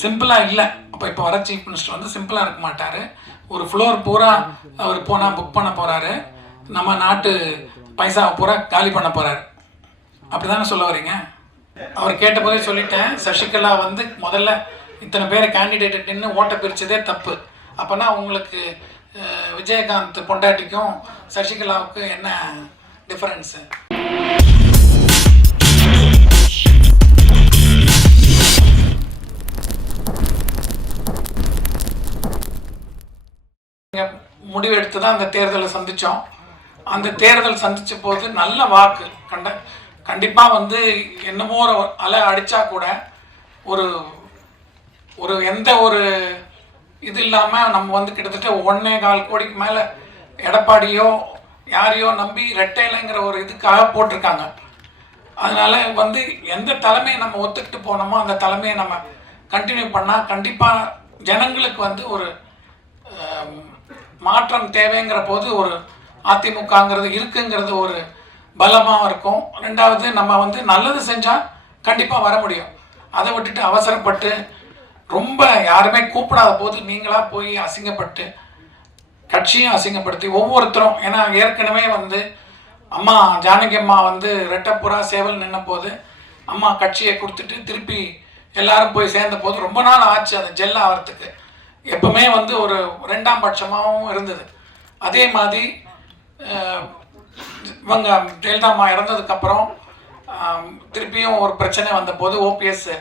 சிம்பிளாக இல்லை. இப்போ வர சீஃப் மினிஸ்டர் வந்து சிம்பிளாக இருக்க மாட்டார். ஒரு ஃப்ளோர் பூரா அவர் போனால் புக் பண்ண போகிறாரு. நம்ம நாட்டு பைசாவை பூரா காலி பண்ண போகிறாரு. அப்படி தானே சொல்ல வரீங்க? அவர் கேட்டபோதே சொல்லிட்டேன், சசிகலா வந்து முதல்ல இத்தனை பேரை கேண்டிடேட் நின்று ஓட்டை பிரித்ததே தப்பு. அப்போனா உங்களுக்கு விஜயகாந்த் பொண்டாட்டிக்கும் சசிகலாவுக்கு என்ன டிஃபரன்ஸு? முடிவு எடுத்து தான் அந்த தேர்தலை சந்தித்தோம். அந்த தேர்தல் சந்தித்த போது நல்ல வாக்கு கண்டிப்பாக வந்து என்னமோ ஒரு அலை அடித்தா கூட ஒரு ஒரு எந்த ஒரு இது இல்லாமல் நம்ம வந்து கிட்டத்தட்ட 1.25 கோடிக்கு மேலே எடப்பாடியோ யாரையோ நம்பி ரெட்டைலைங்கிற ஒரு இதுக்காக போட்டிருக்காங்க. அதனால் வந்து எந்த தலைமையை நம்ம ஒத்துக்கிட்டு போனோமோ அந்த தலைமையை நம்ம கண்டினியூ பண்ணால் கண்டிப்பாக ஜனங்களுக்கு வந்து ஒரு மாற்றம் தேவைங்கிற போது ஒரு அதிமுகங்கிறது இருக்குங்கிறது ஒரு பலமாக இருக்கும். ரெண்டாவது நம்ம வந்து நல்லது செஞ்சால் கண்டிப்பாக வர முடியும். அதை விட்டுட்டு அவசரப்பட்டு ரொம்ப யாருமே கூப்பிடாத போது நீங்களாக போய் அசிங்கப்பட்டு கட்சியும் அசிங்கப்படுத்தி ஒவ்வொருத்தரும், ஏன்னா ஏற்கனவே வந்து அம்மா ஜானகி அம்மா வந்து ரெட்டப்புறா சேவல் நின்ன போது அம்மா கட்சியை கொடுத்துட்டு திருப்பி எல்லாரும் போய் சேர்ந்த போது ரொம்ப நாள் ஆச்சு அது ஜெல் ஆகிறதுக்கு. எப்பவுமே வந்து ஒரு 2ஆம் பட்சமாகவும் இருந்தது. அதே மாதிரி இவங்க ஜெயலலிதா இறந்ததுக்கப்புறம் திருப்பியும் ஒரு பிரச்சனை வந்தபோது ஓபிஎஸ்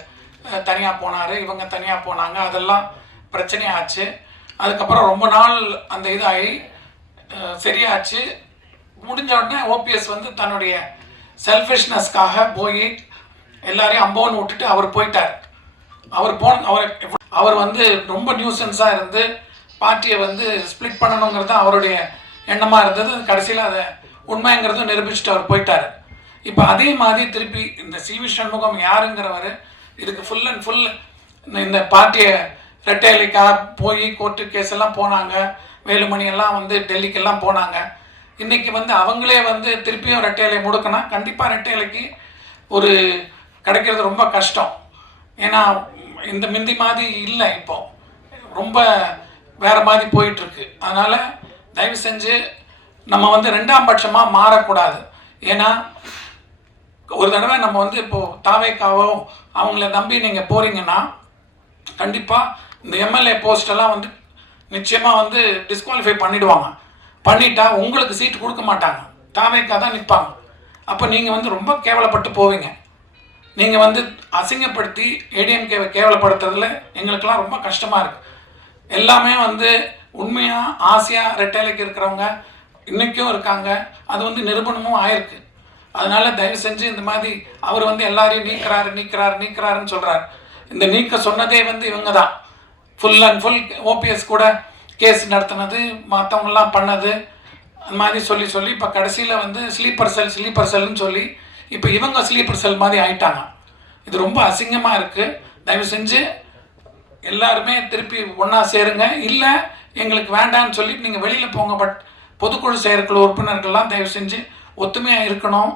தனியாக போனார், இவங்க தனியாக போனாங்க, அதெல்லாம் பிரச்சனையாச்சு. அதுக்கப்புறம் ரொம்ப நாள் அந்த இதாகி சரியாச்சு. முடிஞ்ச உடனே ஓபிஎஸ் வந்து தன்னுடைய செல்ஃபிஷ்னஸ்க்காக போய் எல்லாரையும் அம்போன்னு விட்டுட்டு அவர் போயிட்டார். அவர் வந்து ரொம்ப நியூசன்ஸாக இருந்து பார்ட்டியை வந்து ஸ்ப்ளிட் பண்ணணுங்கிறது அவருடைய எண்ணமாக இருந்தது. கடைசியில் அதை உண்மைங்கிறதும் நிரூபிச்சுட்டு அவர் போயிட்டார். இப்போ அதே மாதிரி திருப்பி இந்த சிவி சண்முகம் யாருங்கிறவர் இதுக்கு ஃபுல் அண்ட் ஃபுல் இந்த பார்ட்டியை ரெட்டைலைக்காக போய் கோர்ட்டு கேஸ் எல்லாம் போனாங்க. வேலுமணி எல்லாம் வந்து டெல்லிக்கெல்லாம் போனாங்க. இன்றைக்கி வந்து அவங்களே வந்து திருப்பியும் ரெட்டைலை முடுக்கினா கண்டிப்பாக ரெட்டைலைக்கு ஒரு கிடைக்கிறது ரொம்ப கஷ்டம். ஏன்னா இந்த மிந்தி மாதிரி இல்லை, இப்போ ரொம்ப வேறு மாதிரி போயிட்டுருக்கு. அதனால் தயவு செஞ்சு நம்ம வந்து 2ஆம் பட்சமாக மாறக்கூடாது. ஏன்னா ஒரு தடவை நம்ம வந்து இப்போது தாவேக்காவோ அவங்கள நம்பி நீங்கள் போகிறீங்கன்னா கண்டிப்பாக இந்த எம்எல்ஏ போஸ்டெல்லாம் வந்து நிச்சயமாக வந்து டிஸ்குவாலிஃபை பண்ணிவிடுவாங்க. பண்ணிட்டா உங்களுக்கு சீட்டு கொடுக்க மாட்டாங்க, தாவேக்கா தான் நிற்பாங்க. அப்போ நீங்கள் வந்து ரொம்ப கேவலப்பட்டு போவீங்க. நீங்கள் வந்து அசிங்கப்படுத்தி ஏடிஎம்கேவை கேவலப்படுத்துறதுல எங்களுக்கெல்லாம் ரொம்ப கஷ்டமாக இருக்குது. எல்லாமே வந்து உண்மையாக ஆசையாக ரெட்டைலைக்கு இருக்கிறவங்க இன்றைக்கும் இருக்காங்க. அது வந்து நிரூபணமும் ஆயிருக்கு. அதனால் தயவு செஞ்சு இந்த மாதிரி அவர் வந்து எல்லாரையும் நீக்கிறாருன்னு சொல்கிறார். இந்த நீக்க சொன்னதே வந்து இவங்க தான். ஃபுல் அண்ட் ஃபுல் ஓபிஎஸ் கூட கேஸ் நடத்தினது, மற்றவங்கெல்லாம் பண்ணது, அந்த மாதிரி சொல்லி இப்போ கடைசியில் வந்து ஸ்லீப்பர் செல்னு சொல்லி இப்போ இவங்க ஸ்லீப்பர் செல் மாதிரி ஆயிட்டாங்க. இது ரொம்ப அசிங்கமாக இருக்குது. தயவு செஞ்சு எல்லாருமே திருப்பி ஒன்றா சேருங்க. இல்லை எங்களுக்கு வேண்டான்னு சொல்லிட்டு நீங்கள் வெளியில் போங்க. பட் பொதுக்குழு செயற்குழு உறுப்பினர்கள்லாம் தயவு செஞ்சு ஒத்துமையாக இருக்கணும்.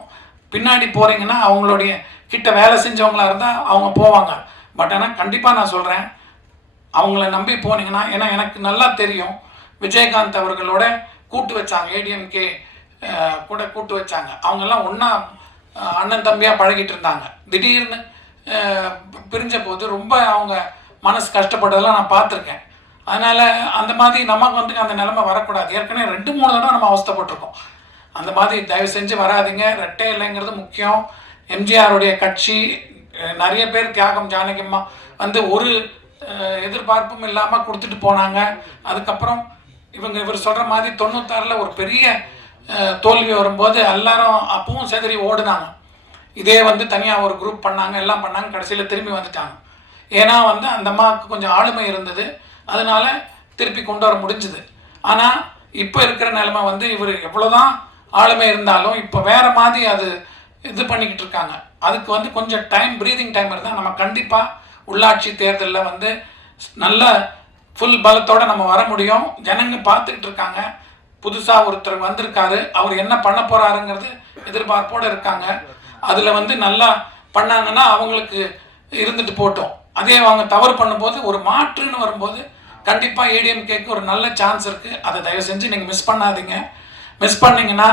பின்னாடி போகிறீங்கன்னா அவங்களுடைய கிட்ட வேலை செஞ்சவங்களாக இருந்தால் அவங்க போவாங்க. பட் ஆனால் கண்டிப்பாக நான் சொல்கிறேன், அவங்கள நம்பி போனீங்கன்னா, ஏன்னா எனக்கு நல்லா தெரியும் விஜயகாந்த் அவர்களோட கூட்டு வச்சாங்க, ஏடிஎம்கே கூட கூட்டு வச்சாங்க. அவங்கெல்லாம் ஒன்றா அண்ணன் தம்பியாக பழகிட்டு இருந்தாங்க. திடீர்னு பிரிஞ்ச போது ரொம்ப அவங்க மனசு கஷ்டப்பட்டதெல்லாம் நான் பார்த்துருக்கேன். அதனால் அந்த மாதிரி நமக்கு வந்து அந்த நிலைமை வரக்கூடாது. ஏற்கனவே 2-3 தடவை நம்ம அவஸ்தைப்பட்டிருக்கோம். அந்த மாதிரி தயவு செஞ்சு வராதிங்க. ரெட்டை இல்லைங்கிறது முக்கியம். எம்ஜிஆருடைய கட்சி நிறைய பேர் தியாகம் ஜானகிம்மா வந்து ஒரு எதிர்பார்ப்பும் இல்லாமல் கொடுத்துட்டு போனாங்க. அதுக்கப்புறம் இவர் சொல்கிற மாதிரி 96 ஒரு பெரிய தோல்வி வரும்போது எல்லாரும் அப்பவும் செதறி ஓடுனாங்க. இதே வந்து தனியாக ஒரு குரூப் பண்ணாங்க, எல்லாம் பண்ணாங்க, கடைசியில் திரும்பி வந்துட்டாங்க. ஏன்னா வந்து அந்த அம்மாவுக்கு கொஞ்சம் ஆளுமை இருந்தது, அதனால திருப்பி கொண்டு வர முடிஞ்சுது. ஆனால் இப்போ இருக்கிற நிலைமை வந்து இவர் எவ்வளோதான் ஆளுமை இருந்தாலும் இப்போ வேறு மாதிரி அது இது பண்ணிக்கிட்டு இருக்காங்க. அதுக்கு வந்து கொஞ்சம் ப்ரீதிங் டைம் இருந்தால் நம்ம கண்டிப்பாக உள்ளாட்சி தேர்தலில் வந்து நல்ல ஃபுல் பலத்தோடு நம்ம வர முடியும். ஜனங்க பார்த்துக்கிட்டு இருக்காங்க. புதுசாக ஒருத்தர் வந்திருக்காரு, அவர் என்ன பண்ண போகிறாருங்கிறது எதிர்பார்ப்போடு இருக்காங்க. அதில் வந்து நல்லா பண்ணாங்கன்னா அவங்களுக்கு இருந்துட்டு போட்டோம். அதே அவங்க தவறு பண்ணும்போது ஒரு மாற்றுன்னு வரும்போது கண்டிப்பாக ஏடிஎம்கேக்கு ஒரு நல்ல சான்ஸ் இருக்குது. அதை தயவு செஞ்சு நீங்கள் மிஸ் பண்ணாதீங்க. மிஸ் பண்ணிங்கன்னா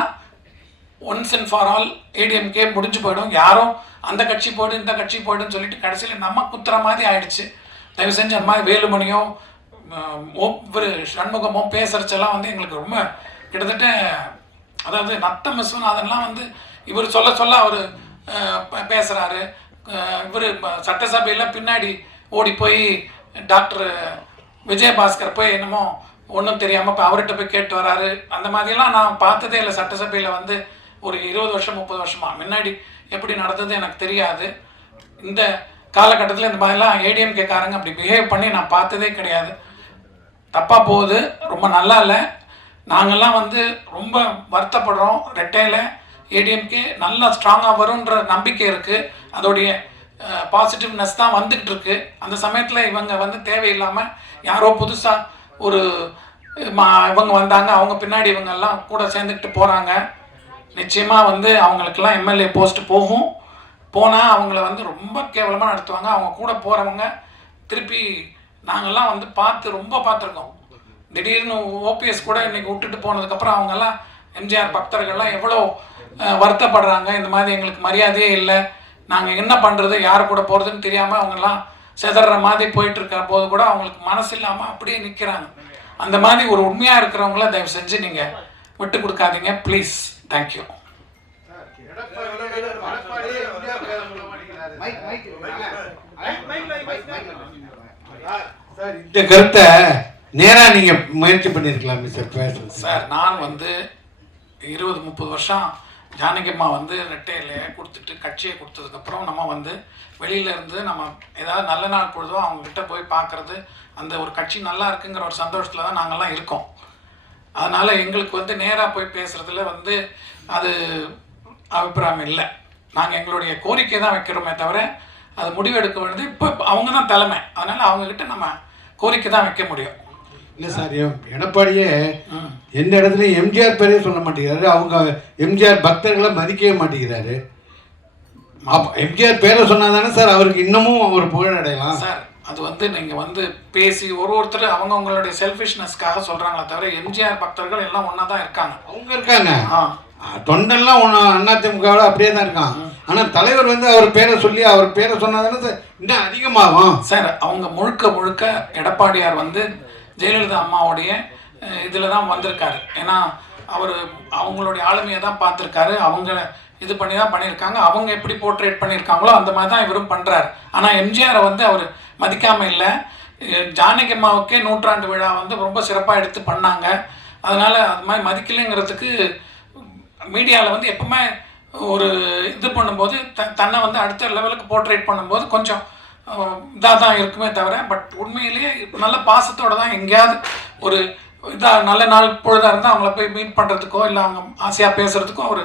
once and for all ADMK முடிஞ்சு போயிடும். யாரும் அந்த கட்சி போய்டு இந்த கட்சி போய்டுன்னு சொல்லிட்டு கடைசியில் நம்ம குத்துற மாதிரி ஆயிடுச்சு. தயவு செஞ்சு அந்த மாதிரி வேலுமணியோ ஒவ்வொரு சண்முகமோ பேசுறச்செல்லாம் வந்து எங்களுக்கு ரொம்ப கிட்டத்தட்ட அதாவது நத்தம் விஸ்வநாதன்லாம் வந்து இவர் சொல்ல சொல்ல அவர் பேசுகிறாரு. இவர் சட்டசபையில் பின்னாடி ஓடி போய் டாக்டர் விஜயபாஸ்கர் போய் என்னமோ ஒன்றும் தெரியாமல் இப்போ அவர்கிட்ட போய் கேட்டு வராரு. அந்த மாதிரிலாம் நான் பார்த்ததே இல்லை சட்டசபையில் வந்து ஒரு 20 வருஷம் 30 வருஷமாக. முன்னாடி எப்படி நடந்தது எனக்கு தெரியாது. இந்த காலகட்டத்தில் இந்த மாதிரிலாம் ஏடிஎம்கேக்காரங்க அப்படி பிஹேவ் பண்ணி நான் பார்த்ததே கிடையாது. தப்பாக போகுது, ரொம்ப நல்லா இல்லை. நாங்கள்லாம் வந்து ரொம்ப வருத்தப்படுறோம். ரெட்டையில் ஏடிஎம்கே நல்லா ஸ்ட்ராங்காக வரும்ன்ற நம்பிக்கை இருக்குது. அதோடைய பாசிட்டிவ்னஸ் தான் வந்துக்கிட்டு இருக்கு. அந்த சமயத்தில் இவங்க வந்து தேவையில்லாமல் யாரோ புதுசாக ஒரு இவங்க வந்தாங்க, அவங்க பின்னாடி இவங்கெல்லாம் கூட சேர்ந்துக்கிட்டு போகிறாங்க. நிச்சயமாக வந்து அவங்களுக்கெல்லாம் எம்எல்ஏ போஸ்ட் போகும். போனால் அவங்கள வந்து ரொம்ப கேவலமாக நடத்துவாங்க. அவங்க கூட போகிறவங்க திருப்பி நாங்கள்லாம் வந்து ரொம்ப பார்த்துருக்கோம். திடீர்னு ஓபிஎஸ் கூட இன்றைக்கி விட்டுட்டு போனதுக்கப்புறம் அவங்கெல்லாம் எம்ஜிஆர் பக்தர்கள்லாம் எவ்வளோ வருத்தப்படுறாங்க. இந்த மாதிரி எங்களுக்கு மரியாதையே இல்லை, நாங்கள் என்ன பண்ணுறது, யார் கூட போகிறதுன்னு தெரியாமல் அவங்கெல்லாம் செதற மாதிரி போயிட்டுருக்க போது கூட அவங்களுக்கு மனசு இல்லாமல் அப்படியே நிற்கிறாங்க. அந்த மாதிரி ஒரு உண்மையாக இருக்கிறவங்கள தயவு செஞ்சு நீங்கள் விட்டு கொடுக்காதீங்க ப்ளீஸ். தேங்க்யூ. இந்த கருத்தை நேரா நீங்க முயற்சி பண்ணிருக்கலாம் சார். நான் வந்து 20-30 வருஷம் ஜானகியம்மா வந்து ரெட்டையில கொடுத்துட்டு கட்சியை கொடுத்ததுக்கப்புறம் நம்ம வந்து வெளியிலேருந்து நம்ம ஏதாவது நல்ல நாள் பொழுதோ அவங்கக்கிட்ட போய் பார்க்குறது, அந்த ஒரு கட்சி நல்லா இருக்குங்கிற ஒரு சந்தோஷத்தில் தான் நாங்கள்லாம் இருக்கோம். அதனால் எங்களுக்கு வந்து நேராக போய் பேசுகிறதுல வந்து அது அபிப்பிராயம் இல்லை. நாங்கள் எங்களுடைய கோரிக்கை தான் வைக்கிறோமே தவிர அது முடிவெடுக்க வேண்டியது இப்போ அவங்க தான் தலைமை. அதனால் அவங்கக்கிட்ட நம்ம கோரிக்கை தான் வைக்க முடியும். இல்லை சார், எடப்பாடியே எந்த இடத்துலையும் எம்ஜிஆர் பேரே சொல்ல மாட்டேங்கிறாரு. அவங்க எம்ஜிஆர் பக்தர்களை மதிக்கவே மாட்டேங்கிறாரு. எம்ஜிஆர் பேரை சொன்னா தானே சார் அவருக்கு இன்னமும் ஒரு புகழ் அடையலாம் சார். அது வந்து நீங்கள் வந்து பேசி ஒருத்தர் அவங்களுடைய செல்ஃபிஷ்னஸ்க்காக சொல்கிறாங்களே தவிர எம்ஜிஆர் பக்தர்கள் எல்லாம் ஒன்றா தான் இருக்காங்க. அவங்க இருக்காங்க, தொண்டெல்லாம் அதிமுகவில் அப்படியே தான் இருக்கான். ஆனால் தலைவர் வந்து அவர் பேரை சொல்லி அவர் பேரை சொன்னாதானே சார் இன்னும் அதிகமாகும் சார். அவங்க முழுக்க எடப்பாடியார் வந்து ஜெயலலிதா அம்மாவுடைய இதில் தான் வந்திருக்காரு. ஏன்னா அவர் அவங்களுடைய ஆளுமையை தான் பார்த்துருக்காரு. அவங்க இது பண்ணி தான் பண்ணியிருக்காங்க. அவங்க எப்படி போர்ட்ரேட் பண்ணியிருக்காங்களோ அந்த மாதிரி தான் இவரும் பண்ணுறாரு. ஆனால் எம்ஜிஆரை வந்து அவர் மதிக்காமல் இல்லை. ஜானகி அம்மாவுக்கே 100ஆண்டு விழா வந்து ரொம்ப சிறப்பாக எடுத்து பண்ணாங்க. அதனால் அது மாதிரி மதிக்கலைங்கிறதுக்கு மீடியாவில் வந்து எப்பவுமே ஒரு இது பண்ணும்போது தன்னை வந்து அடுத்த லெவலுக்கு போர்ட்ரேட் பண்ணும்போது கொஞ்சம் இதாக தான் இருக்குமே தவிர, பட் உண்மையிலேயே நல்ல பாசத்தோடு தான் எங்கேயாவது ஒரு இதாக நல்ல நாள் பொழுதாக இருந்தால் அவங்கள போய் மீட் பண்ணுறதுக்கோ இல்லை அவங்க ஆசையாக பேசுகிறதுக்கோ ஒரு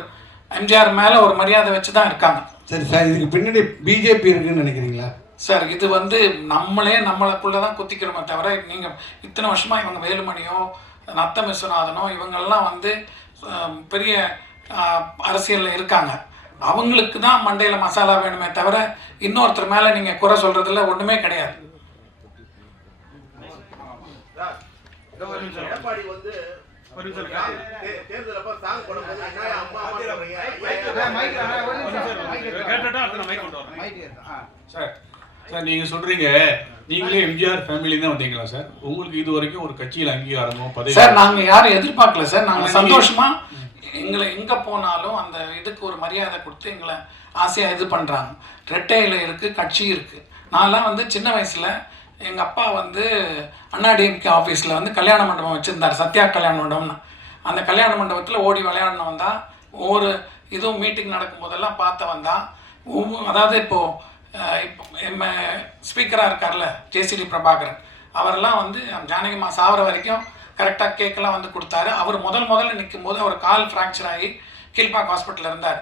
எம்ஜிஆர் மேலே ஒரு மரியாதை வச்சு தான் இருக்காங்க. சரி சார், இதுக்கு பின்னாடி பிஜேபி இருக்குன்னு நினைக்கிறீங்களா சார்? இது வந்து நம்மளுக்குள்ளே தான் குத்திக்கிறோமே தவிர, நீங்கள் இத்தனை வருஷமாக இவங்க வேலுமணியோ நத்தம் விஸ்வநாதனோ இவங்கெல்லாம் வந்து பெரிய அரசியலில் இருக்காங்க. அவங்களுக்கு தான் மண்டையில் மசாலா வேணுமே தவிர இன்னொருத்தர் மேலே நீங்கள் குறை சொல்கிறதுல ஒன்றுமே கிடையாது. சார் நீங்கள் சொல்கிறீங்க நீங்களே எம்ஜிஆர் ஃபேமிலி தான் வந்தீங்களா சார்? உங்களுக்கு இது வரைக்கும் ஒரு கட்சியில் அங்கீகாரமோ பதவி? சார் நாங்கள் யாரும் எதிர்பார்க்கல சார். நாங்கள் சந்தோஷமாக எங்களை எங்கே போனாலும் அந்த இதுக்கு ஒரு மரியாதை கொடுத்து எங்களை ஆசையாக இது பண்ணுறாங்க. ரெட்டையில் இருக்குது, கட்சி இருக்குது. நான்லாம் வந்து சின்ன வயசில் எங்கள் அப்பா வந்து அண்ணாடிஎம்கே ஆஃபீஸில் வந்து கல்யாண மண்டபம் வச்சுருந்தார், சத்யா கல்யாண மண்டபம்னு. அந்த கல்யாண மண்டபத்தில் ஓடி விளையாடினவன் தான். ஒவ்வொரு இதுவும் மீட்டிங் நடக்கும் போதெல்லாம் பார்த்தவன் தான். அதாவது இப்போது ஸ்பீக்கராக இருக்கார்ல ஜேசிடி பிரபாகரன், அவரெல்லாம் வந்து ஜானகிமா சாவர வரைக்கும் கரெக்டாக கேக்கெல்லாம் வந்து கொடுத்தாரு. அவர் முதல்ல நிற்கும் போது அவர் கால் ஃப்ராக்சர் ஆகி கீழ்பாக் ஹாஸ்பிட்டலில் இருந்தார்.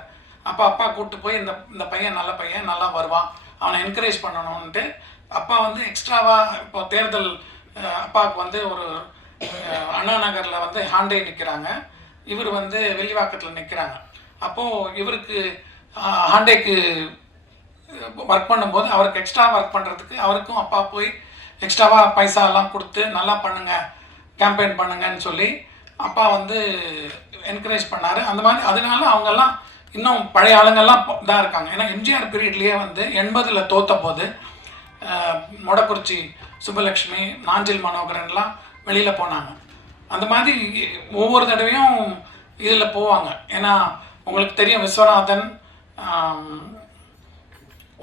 அப்போ அப்பா கூப்பிட்டு போய் இந்த பையன் நல்ல பையன், நல்லா வருவான், அவனை என்கரேஜ் பண்ணணும்ன்ட்டு அப்பா வந்து எக்ஸ்ட்ராவாக இப்போ தேர்தல் அப்பாவுக்கு வந்து ஒரு அண்ணா நகரில் வந்து ஹாண்டே நிற்கிறாங்க, இவர் வந்து வெள்ளிவாக்கத்தில் நிற்கிறாங்க. அப்போது இவருக்கு ஹாண்டேக்கு ஒர்க் பண்ணும்போது அவருக்கு எக்ஸ்ட்ரா ஒர்க் பண்ணுறதுக்கு அவருக்கும் அப்பா போய் எக்ஸ்ட்ராவாக பைசாலாம் கொடுத்து நல்லா பண்ணுங்கள், கேம்பெயின் பண்ணுங்கன்னு சொல்லி அப்பா வந்து என்கரேஜ் பண்ணார். அந்த மாதிரி அதனால அவங்கெல்லாம் இன்னும் பழைய ஆளுங்கள்லாம் இதாக இருக்காங்க. ஏன்னா எம்ஜிஆர் பீரியட்லேயே வந்து 80ல் தோற்ற போது மொடக்குறிச்சி சுப்பலக்ஷ்மி, நாஞ்சில் மனோகரன்லாம் வெளியில் போனாங்க. அந்த மாதிரி ஒவ்வொரு தடவையும் இதில் போவாங்க. ஏன்னா உங்களுக்கு தெரியும் விஸ்வநாதன்,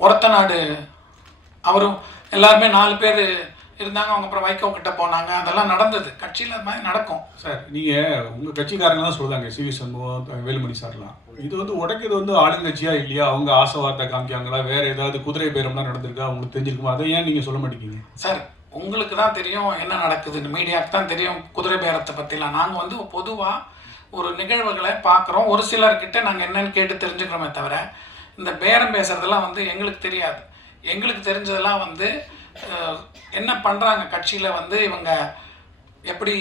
ஒரத்தநாடு அவரும் எல்லாருமே 4 பேர் இருந்தாங்க. அவங்க அப்புறம் வைகோ கிட்ட போனாங்க. அதெல்லாம் நடந்தது கட்சியில். அது மாதிரி நடக்கும் சார். நீங்கள் உங்கள் கட்சிக்காரங்க தான் சொல்லுவாங்க, சிவி சண்முகம், வேலுமணி சார்லாம், இது வந்து உடைக்கிறது வந்து ஆளுங்கட்சியா இல்லையா, அவங்க ஆசை வார்த்தை காமிக்காங்களா, வேற ஏதாவது குதிரை பேரம்லாம் நடந்திருக்கா, உங்களுக்கு தெரிஞ்சிருக்குமா? அதை ஏன் நீங்கள் சொல்ல மாட்டேங்க சார்? உங்களுக்கு தான் தெரியும் என்ன நடக்குதுன்னு, மீடியாவுக்கு தான் தெரியும் குதிரை பேரத்தை பற்றிலாம். நாங்கள் வந்து பொதுவாக ஒரு நிகழ்வுகளை பார்க்குறோம், ஒரு சிலர்கிட்ட நாங்கள் என்னன்னு கேட்டு தெரிஞ்சுக்கிறோமே தவிர இந்த பேரம் பேசுகிறதெல்லாம் வந்து எங்களுக்கு தெரியாது. எங்களுக்கு தெரிஞ்சதெல்லாம் வந்து என்ன பண்ணுறாங்க கட்சியில் வந்து இவங்க எப்படி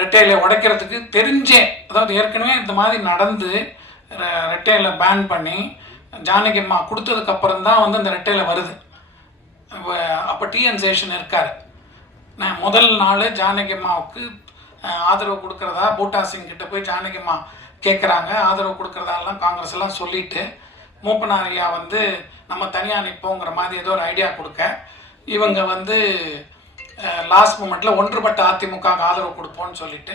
ரெட்டையில உடைக்கிறதுக்கு தெரிஞ்சே, அதாவது ஏற்கனவே இந்த மாதிரி நடந்து ரெட்டையில பேன் பண்ணி ஜானகி அம்மா கொடுத்ததுக்கப்புறம் தான் வந்து இந்த ரெட்டையில வருது. அப்போ டிஎன் சேஷன் இருக்கார். நான் முதல் நாள் ஜானகி அம்மாவுக்கு ஆதரவு கொடுக்குறதா பூட்டா சிங் கிட்ட போய் ஜானகி அம்மா கேட்குறாங்க, ஆதரவு கொடுக்குறதாலாம் காங்கிரஸ் எல்லாம் சொல்லிட்டு மூப்பனாரியா வந்து நம்ம தனியாக நிற்போங்கிற மாதிரி ஏதோ ஒரு ஐடியா கொடுக்க இவங்க வந்து லாஸ்ட் மூமெண்ட்டில் ஒன்றுபட்ட அதிமுக ஆதரவு கொடுப்போம்னு சொல்லிட்டு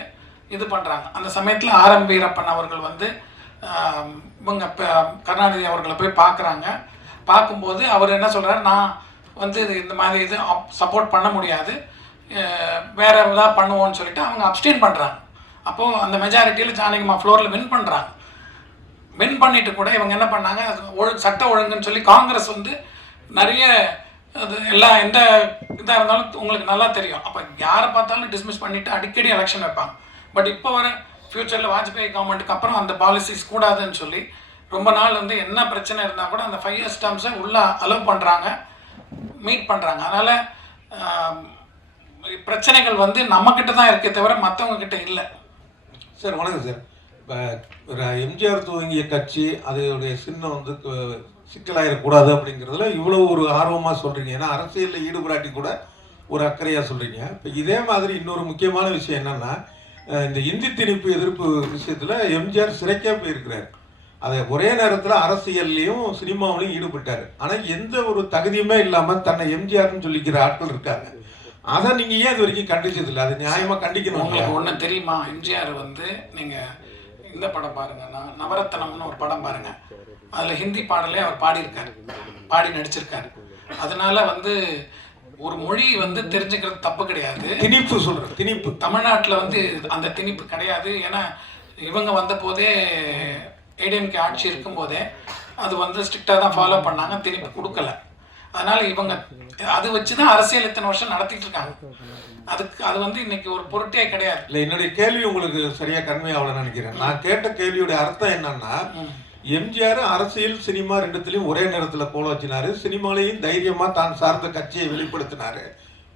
இது பண்ணுறாங்க. அந்த சமயத்தில் ஆர்.எம். வீரப்பன் அவர்கள் வந்து இவங்க கருணாநிதி அவர்களை போய் பார்க்குறாங்க. பார்க்கும்போது அவர் என்ன சொல்கிறார், நான் வந்து இந்த மாதிரி இது சப்போர்ட் பண்ண முடியாது, வேறு ஏதாவது பண்ணுவோன்னு சொல்லிட்டு அவங்க அப்ஸ்டெயின் பண்ணுறாங்க. அப்போது அந்த மெஜாரிட்டியில் ஜானகிமா ஃப்ளோரில் வின் பண்ணுறாங்க. வின் பண்ணிட்டு கூட இவங்க என்ன பண்ணாங்க, சட்ட ஒழுங்குன்னு சொல்லி காங்கிரஸ் வந்து நிறைய அது எல்லாம் எந்த இதாக இருந்தாலும் உங்களுக்கு நல்லா தெரியும். அப்போ யாரை பார்த்தாலும் டிஸ்மிஸ் பண்ணிவிட்டு அடிக்கடி எலெக்ஷன் வைப்பாங்க. பட் இப்போ வர ஃப்யூச்சரில் வாஜ்பாய் கவர்மெண்ட்டுக்கு அப்புறம் அந்த பாலிசிஸ் கூடாதுன்னு சொல்லி ரொம்ப நாள் வந்து என்ன பிரச்சனை இருந்தால் கூட அந்த 5 years டேர்ம்ஸை உள்ளே அலோவ் பண்ணுறாங்க, மீட் பண்ணுறாங்க. அதனால் பிரச்சனைகள் வந்து நம்மக்கிட்ட தான் இருக்கே தவிர மற்றவங்க கிட்ட இல்லை. சார் வணக்கம் சார். இப்போ எம்ஜிஆர் துவங்கிய கட்சி அதோடைய சின்னம் வந்து சிக்கலாயிடக்கூடாது அப்படிங்கிறதுல இவ்வளோ ஒரு ஆர்வமாக சொல்கிறீங்க. ஏன்னா அரசியலில் ஈடுபடாட்டி கூட ஒரு அக்கறையாக சொல்கிறீங்க. இப்போ இதே மாதிரி இன்னொரு முக்கியமான விஷயம் என்னென்னா, இந்த இந்தி திணிப்பு எதிர்ப்பு விஷயத்தில் எம்ஜிஆர் சிறைக்கே போயிருக்கிறார். அதை ஒரே நேரத்தில் அரசியல்லையும் சினிமாவிலையும் ஈடுபட்டார். ஆனால் எந்த ஒரு தகுதியுமே இல்லாமல் தன்னை எம்ஜிஆர்னு சொல்லிக்கிற ஆட்கள் இருக்காங்க. அதை நீங்கள் ஏன் இது வரைக்கும் கண்டிச்சதில்லை? அது நியாயமாக கண்டிக்கணும். உங்களுக்கு ஒன்று தெரியுமா, எம்ஜிஆர் வந்து நீங்கள் இந்த படம் பாருங்க, நவரத்னம்னு ஒரு படம் பாருங்க, அதில் ஹிந்தி பாடலே அவர் பாடியிருக்காரு, பாடி நடிச்சிருக்காரு. அதனால வந்து ஒரு மொழி வந்து தெரிஞ்சுக்கிறது தப்பு கிடையாது. திணிப்பு சொல்கிறேன், திணிப்பு தமிழ்நாட்டில் வந்து அந்த திணிப்பு கிடையாது. ஏன்னா இவங்க வந்த போதே ஏடிஎம்கே ஆட்சி இருக்கும்போதே அது வந்து ஸ்ட்ரிக்டாக தான் ஃபாலோ பண்ணாங்க, திணிப்பு கொடுக்கல. அதனால் இவங்க அது வச்சு தான் அரசியல் இத்தனை வருஷம் நடத்திட்டு இருக்காங்க. அது வந்து இன்னைக்கு ஒரு பொருட்டே கிடையாது. இல்லை, என்னுடைய கேள்வி உங்களுக்கு சரியாக கண்மையாகலன்னு நினைக்கிறேன். நான் கேட்ட கேள்வியுடைய அர்த்தம் என்னன்னா, எம்ஜிஆர் அரசியல் சினிமா ரெண்டுத்திலையும் ஒரே நேரத்தில் கோல வச்சினாரு. சினிமாலையும் தைரியமாக தான் சார்ந்த கட்சியை வெளிப்படுத்தினாரு.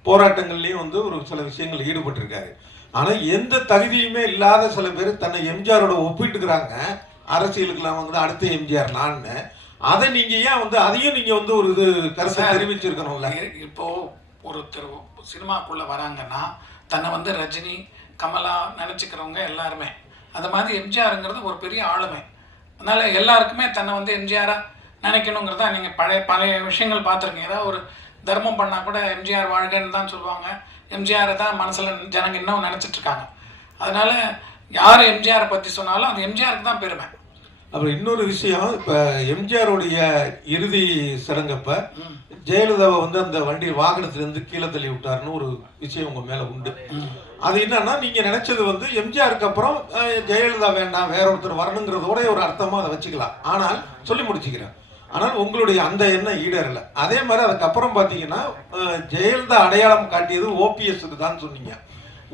போராட்டங்கள்லையும் வந்து ஒரு சில விஷயங்கள் ஈடுபட்டிருக்காரு. ஆனால் எந்த தகுதியுமே இல்லாத சில பேர் தன்னை எம்ஜிஆரோட ஒப்பிட்டுக்கிறாங்க. அரசியலுக்குலாம் வந்து அடுத்த எம்ஜிஆர் நான்னு. அதை நீங்கள் ஏன் வந்து அதையும் நீங்கள் வந்து ஒரு இது கருத்தை தெரிவிச்சிருக்கணும்ல? இப்போது ஒருத்தர் சினிமாக்குள்ளே வராங்கன்னா தன்னை வந்து ரஜினி, கமலா நினச்சிக்கிறவங்க எல்லாருமே. அந்த மாதிரி எம்ஜிஆருங்கிறது ஒரு பெரிய ஆளுமை. அதனால் எல்லாருக்குமே தன்னை வந்து எம்ஜிஆராக நினைக்கணுங்கிறதா. நீங்கள் பழைய விஷயங்கள் பார்த்துருக்கீங்க. ஏதாவது ஒரு தர்மம் பண்ணால் கூட எம்ஜிஆர் வாழ்கன்னு தான் சொல்லுவாங்க. எம்ஜிஆரை தான் மனசில் ஜனங்க இன்னும் நினச்சிட்ருக்காங்க. அதனால் யார் எம்ஜிஆரை பற்றி சொன்னாலும் அது எம்ஜிஆருக்கு தான் பெருமை. அப்புறம் இன்னொரு விஷயம், இப்போ எம்ஜிஆருடைய இறுதி சடங்கப்ப ஜெயலலிதாவை வந்து அந்த வண்டி வாகனத்திலேருந்து கீழே தள்ளி விட்டாருன்னு ஒரு விஷயம் உங்கள் மேலே உண்டு. அது என்னன்னா, நீங்கள் நினைச்சது வந்து எம்ஜிஆருக்கு அப்புறம் ஜெயலலிதா வேண்டாம், வேற ஒருத்தர் வரணுங்கிறதோட ஒரு அர்த்தமாக அதை வச்சுக்கலாம். ஆனால் சொல்லி முடிச்சுக்கிறேன், ஆனால் உங்களுடைய அந்த எண்ணம் ஈடேறலை. அதே மாதிரி அதுக்கப்புறம் பார்த்தீங்கன்னா ஜெயலலிதா அடையாளம் காட்டியது ஓபிஎஸ்க்கு தான் சொன்னீங்க.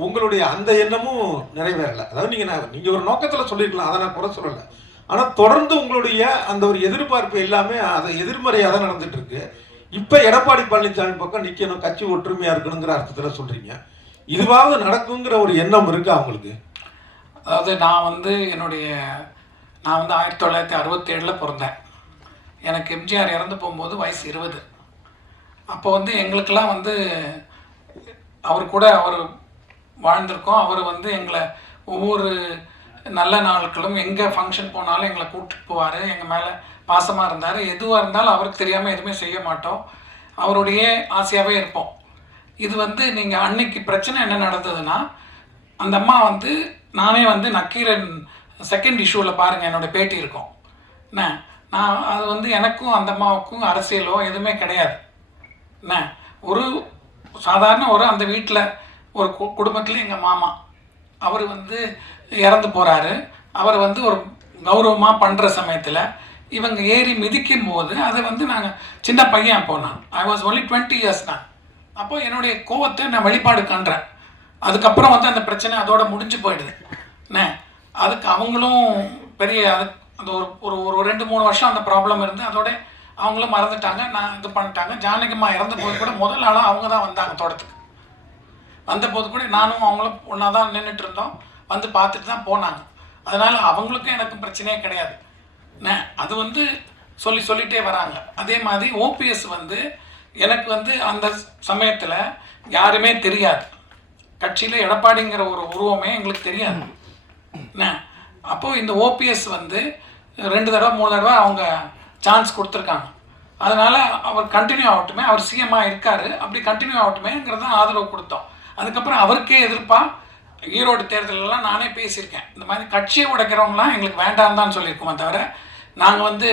உங்களுடைய அந்த எண்ணமும் நிறைவேறலை. அதாவது நீங்கள் ஒரு நோக்கத்தில் சொல்லியிருக்கலாம், அதை நான் குறை சொல்லலை. ஆனால் தொடர்ந்து உங்களுடைய அந்த ஒரு எதிர்பார்ப்பு எல்லாமே அதை எதிர்மறையாக தான் நடந்துட்டு இருக்கு. இப்போ எடப்பாடி பழனிசாமி பக்கம் நிற்கணும், கட்சி ஒற்றுமையாக இருக்கணுங்கிற அர்த்தத்தில் சொல்கிறீங்க. இதுவாவது நடக்குங்கிற ஒரு எண்ணம் இருக்கா அவங்களுக்கு? அதாவது நான் வந்து 1967 பிறந்தேன். எனக்கு எம்ஜிஆர் இறந்து போகும்போது வயசு 20. அப்போ வந்து எங்களுக்கெல்லாம் வந்து அவர் கூட அவர் வாழ்ந்திருக்கோம். அவர் வந்து எங்களை ஒவ்வொரு நல்ல நாட்களும் எங்கே ஃபங்க்ஷன் போனாலும் எங்களை கூப்பிட்டு போவார். எங்கள் மேலே பாசமாக இருந்தார். எதுவாக இருந்தாலும் அவருக்கு தெரியாமல் எதுவுமே செய்ய மாட்டோம். அவருடைய ஆசையாகவே இருப்போம். இது வந்து நீங்கள் அன்னைக்கு பிரச்சனை என்ன நடந்ததுன்னா, அந்த அம்மா வந்து நானே வந்து நக்கீரன் செகண்ட் இஷ்யூவில் பாருங்கள் என்னோடய பேட்டி இருக்கும். என்ன நான் அது வந்து எனக்கும் அந்த அம்மாவுக்கும் அரசியலோ எதுவுமே கிடையாது. என்ன ஒரு சாதாரண ஒரு அந்த வீட்டில் ஒரு குடும்பத்தில் எங்கள் மாமா அவர் வந்து இறந்து போகிறாரு. அவர் வந்து ஒரு கௌரவமாக பண்ணுற சமயத்தில் இவங்க ஏறி மிதிக்கும் போது அதை வந்து நாங்கள் சின்ன பையன் போனான். ஐ வாஸ் ஒன்லி 20 years தான். அப்போ என்னுடைய கோவத்தை நான் வெளிப்பாடு காண்றேன். அதுக்கப்புறம் வந்து அந்த பிரச்சனை அதோட முடிஞ்சு போயிடுது. என்ன அதுக்கு அவங்களும் பெரிய அந்த ஒரு ஒரு 2-3 வருஷம் அந்த ப்ராப்ளம் இருந்து அதோட அவங்களும் மறந்துட்டாங்க. நான் இது பண்ணிட்டாங்க. ஜானகிம்மா இறந்த போது கூட முதல் நாளாக அவங்க தான் வந்தாங்க தோட்டத்துக்கு. வந்தபோது கூட நானும் அவங்களும் ஒன்றா தான் நின்றுட்டு இருந்தோம். வந்து பார்த்துட்டு தான் போனாங்க. அதனால் அவங்களுக்கும் எனக்கும் பிரச்சனையே கிடையாது. அது வந்து சொல்லிகிட்டே வராங்க. அதே மாதிரி ஓபிஎஸ் வந்து எனக்கு வந்து அந்த சமயத்தில் யாருமே தெரியாது. கட்சியில் எடப்பாடிங்கிற ஒரு உருவமே எங்களுக்கு தெரியாது. என்ன அப்போது இந்த ஓபிஎஸ் வந்து 2 தடவை 3 தடவை அவங்க சான்ஸ் கொடுத்துருக்காங்க. அதனால் அவர் கண்டினியூ ஆகட்டுமே, அவர் சிஎம்மாக இருக்கார், அப்படி கண்டினியூ ஆகட்டுமேங்கிறது தான் ஆதரவு கொடுத்தோம். அதுக்கப்புறம் அவருக்கே எதிர்ப்பாக ஈரோடு தேர்தலெல்லாம் நானே பேசியிருக்கேன். இந்த மாதிரி கட்சியை உடைக்கிறவங்களாம் எங்களுக்கு வேண்டாம் தான் சொல்லியிருக்கோமே தவிர நாங்கள் வந்து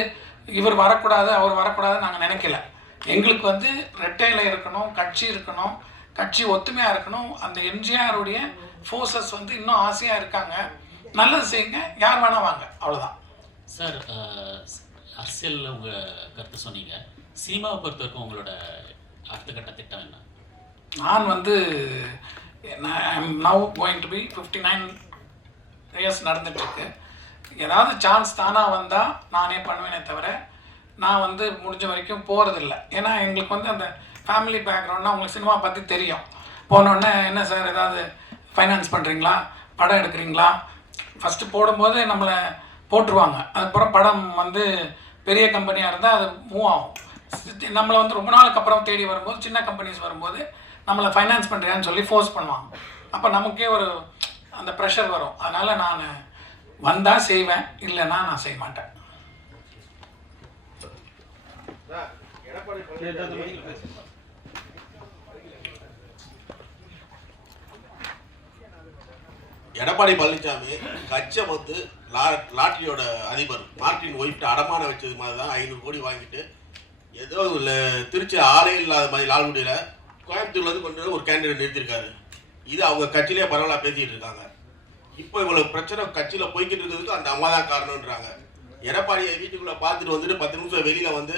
இவர் வரக்கூடாது அவர் வரக்கூடாது நாங்கள் நினைக்கல. எங்களுக்கு வந்து ரெட்டையில் இருக்கணும், கட்சி இருக்கணும், கட்சி ஒத்துமையாக இருக்கணும். அந்த எம்ஜிஆருடைய ஃபோர்ஸஸ் வந்து இன்னும் ஆசையாக இருக்காங்க. நல்லது செய்யுங்க, யார் வேணால் வாங்க, அவ்வளோதான். சார், அரசியலில் உங்கள் கருத்து சொன்னீங்க. சீமாவை பொறுத்த வரைக்கும் உங்களோட அடுத்த கட்ட திட்டம் என்ன? நான் வந்து I'm now going to be 59 years நடந்துகிட்ருக்கு. ஏதாவது சான்ஸ் தானாக வந்தால் நானே பண்ணுவேனே தவிர நான் வந்து முடிஞ்ச வரைக்கும் போகிறதில்ல. ஏன்னா எங்களுக்கு வந்து அந்த ஃபேமிலி பேக்ரவுண்ட்னா உங்களுக்கு சினிமா பற்றி தெரியும். போனோடனே என்ன சார் ஏதாவது ஃபைனான்ஸ் பண்ணுறீங்களா, படம் எடுக்கிறீங்களா, ஃபஸ்ட்டு போடும்போது நம்மளை போட்டுருவாங்க. அதுக்கப்புறம் படம் வந்து பெரிய கம்பெனியாக இருந்தால் அது மூவ் ஆகும். நம்மளை வந்து ரொம்ப நாளுக்கு அப்புறம் தேடி வரும்போது சின்ன கம்பெனிஸ் வரும்போது நம்மளை ஃபைனான்ஸ் பண்ணுறியான்னு சொல்லி ஃபோர்ஸ் பண்ணுவாங்க. அப்போ நமக்கே ஒரு அந்த ப்ரெஷர் வரும். அதனால் நான் வந்தால் செய்வேன், இல்லைன்னா நான் செய்ய மாட்டேன். எடப்பாடி பழனிசாமி கட்சியை வந்து லாட்டரியோட அதிபர் மார்டின் ஒயிட் அடமான வச்சது மாதிரி தான் 500 கோடி வாங்கிட்டு ஏதோ திருச்சி ஆளே இல்லாத மாதிரி லால்குடியில் கோயம்புத்தூர்லேருந்து கொண்டு ஒரு கேண்டிடேட் நிறுத்திருக்காரு. இது அவங்க கட்சியிலே பரவலாக பேசிக்கிட்டு இருக்காங்க. இப்போ இவ்வளோ பிரச்சனை கட்சியில் போய்கிட்டு இருக்கிறதுக்கு அந்த அம்மா தான் காரணன்றாங்க. எடப்பாடியை வீட்டுக்குள்ளே பார்த்துட்டு வந்துட்டு 10 நிமிஷம் வெளியில் வந்து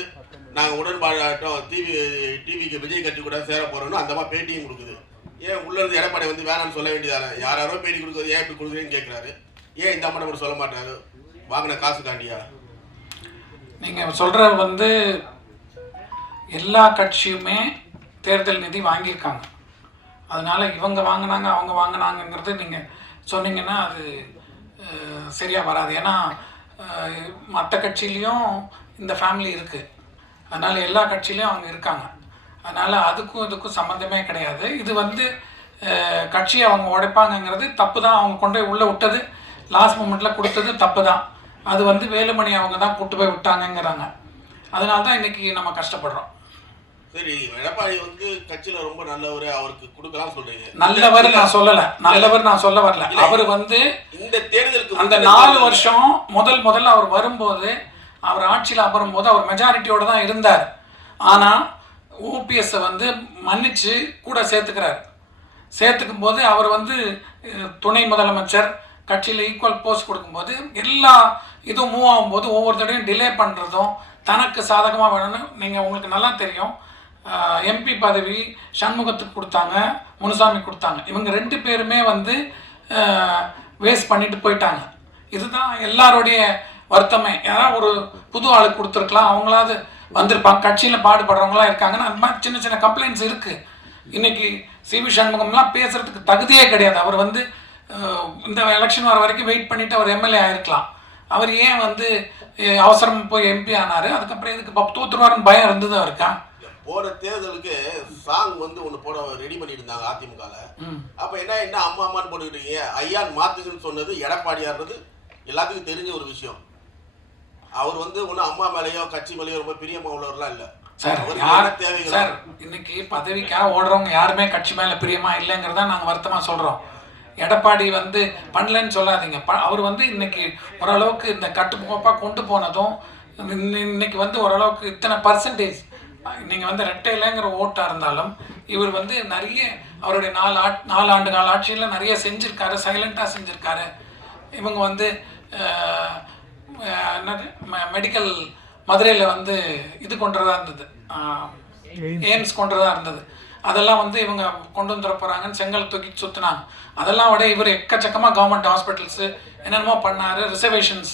நாங்கள் உடன்பாடாட்டம் டிவிக்கு விஜய் கட்சி கூட சேர போகிறோன்னு அந்த அம்மா பேட்டியும் கொடுக்குது. ஏன் உள்ளது எடப்பாடி வந்து வேணாம்னு சொல்ல வேண்டியதானே? யாரோ பேட்டி கொடுக்குறது ஏன் இப்படி கொடுக்குறேன்னு கேட்குறாரு. ஏன் இந்த அம்மா மட்டும் சொல்ல மாட்டாரு? வாங்கின காசு காண்டியா? நீங்கள் சொல்கிற வந்து எல்லா கட்சியுமே தேர்தல் நிதி வாங்கியிருக்காங்க. அதனால் இவங்க வாங்கினாங்க அவங்க வாங்கினாங்கங்கிறது நீங்கள் சொன்னீங்கன்னா அது சரியாக வராது. ஏன்னா மற்ற கட்சியிலையும் இந்த ஃபேமிலி இருக்குது. அதனால் எல்லா கட்சியிலையும் அவங்க இருக்காங்க. அதனால் அதுக்கும் இதுக்கும் சம்மந்தமே கிடையாது. இது வந்து கட்சியை அவங்க உடைப்பாங்கங்கிறது தப்பு தான். அவங்க கொண்டு போய் உள்ளே விட்டது லாஸ்ட் மூமெண்ட்டில் கொடுத்தது தப்பு தான். அது வந்து வேலுமணி அவங்க தான் கூட்டு போய் விட்டாங்கங்கிறாங்க. அதனால தான் இன்றைக்கி நம்ம கஷ்டப்படுறோம். சரி, எடப்பாடி வந்து கட்சியில் ரொம்ப நல்லவர், அவருக்கு கொடுக்கலாம் சொல்றீங்க. நல்லவர் நான் சொல்லலை, நல்லவர் நான் சொல்ல வரல. அவர் வந்து இந்த தேர்தலுக்கு அந்த 4 வருஷம் முதல்ல அவர் வரும்போது அவர் ஆட்சியில் அமரும் போது அவர் மெஜாரிட்டியோடு தான் இருந்தார். ஆனால் ஓபிஎஸ்ஸை வந்து மன்னிச்சு கூட சேர்த்துக்கும் போது அவர் வந்து துணை முதலமைச்சர் கட்சியில் ஈக்குவல் போஸ்ட் கொடுக்கும்போது எல்லா இதுவும் மூவ் ஆகும்போது ஒவ்வொரு தடையும் டிலே பண்ணுறதும் தனக்கு சாதகமாக வேணும்னு நீங்கள் உங்களுக்கு நல்லா தெரியும். எம்பி பதவி சண்முகத்துக்கு கொடுத்தாங்க, முனுசாமி கொடுத்தாங்க. இவங்க 2 பேருமே வந்து வேஸ்ட் பண்ணிட்டு போயிட்டாங்க. இதுதான் எல்லாருடைய வருத்தமே. யாராவது ஒரு புது ஆளுக்கு கொடுத்துருக்கலாம், அவங்களாவது வந்திருப்பாங்க. கட்சியில் பாடுபடுறவங்களாம் இருக்காங்கன்னா அந்த மாதிரி சின்ன சின்ன கம்ப்ளைண்ட்ஸ் இருக்குது. இன்றைக்கி சிவி சண்முகம்லாம் பேசுகிறதுக்கு தகுதியே கிடையாது. அவர் வந்து இந்த எலெக்ஷன் வர வரைக்கும் வெயிட் பண்ணிவிட்டு அவர் எம்எல்ஏ ஆகிருக்கலாம். அவர் ஏன் வந்து அவசரம் போய் எம்பி ஆனார், அதுக்கப்புறம் இதுக்கு தோத்துருவாருன்னு பயம் இருந்தது அவருக்கா? போன தேர்தலுக்கு சாங் வந்து ஒன்று போட ரெடி பண்ணியிருந்தாங்க அதிமுகவில். அப்போ என்ன அம்மா அம்மான்னு போட்டுக்கிட்டீங்க, ஐயான் மாத்துக்குன்னு சொன்னது எடப்பாடியார்றது எல்லாத்துக்கும் தெரிஞ்ச ஒரு விஷயம். அவர் வந்து ஒன்றும் அம்மா மேலேயோ கட்சி மேலேயோ ரொம்ப பிரியமா உள்ளவர்லாம் இல்லை சார். சார் இன்னைக்கு பதவிக்காக ஓடுறவங்க யாருமே கட்சி மேலே பிரியமா இல்லைங்கிறதா நாங்கள் வருத்தமாக சொல்கிறோம். எடப்பாடி வந்து பண்ணலன்னு சொல்லாதீங்க. அவர் வந்து இன்னைக்கு ஓரளவுக்கு இந்த கட்டுக்கோப்பாக கொண்டு போனதும் இன்னைக்கு வந்து ஓரளவுக்கு இத்தனை பர்சன்டேஜ் நீங்கள் வந்து ரெட்டையிலங்கிற ஓட்டாக இருந்தாலும் இவர் வந்து நிறைய அவருடைய 4 ஆண்டு கால ஆட்சியில் நிறைய செஞ்சுருக்காரு, சைலண்ட்டாக செஞ்சுருக்காரு. இவங்க வந்து என்னது மெடிக்கல் மதுரையில் வந்து இது கொண்டுறதா இருந்தது, எய்ம்ஸ் கொண்டுறதா இருந்தது. அதெல்லாம் வந்து இவங்க கொண்டு வந்துட போகிறாங்கன்னு செங்கல் தூக்கி சுற்றினாங்க. அதெல்லாம் விட இவர் எக்கச்சக்கமாக கவர்மெண்ட் ஹாஸ்பிட்டல்ஸு என்னென்னமோ பண்ணார், ரிசர்வேஷன்ஸ்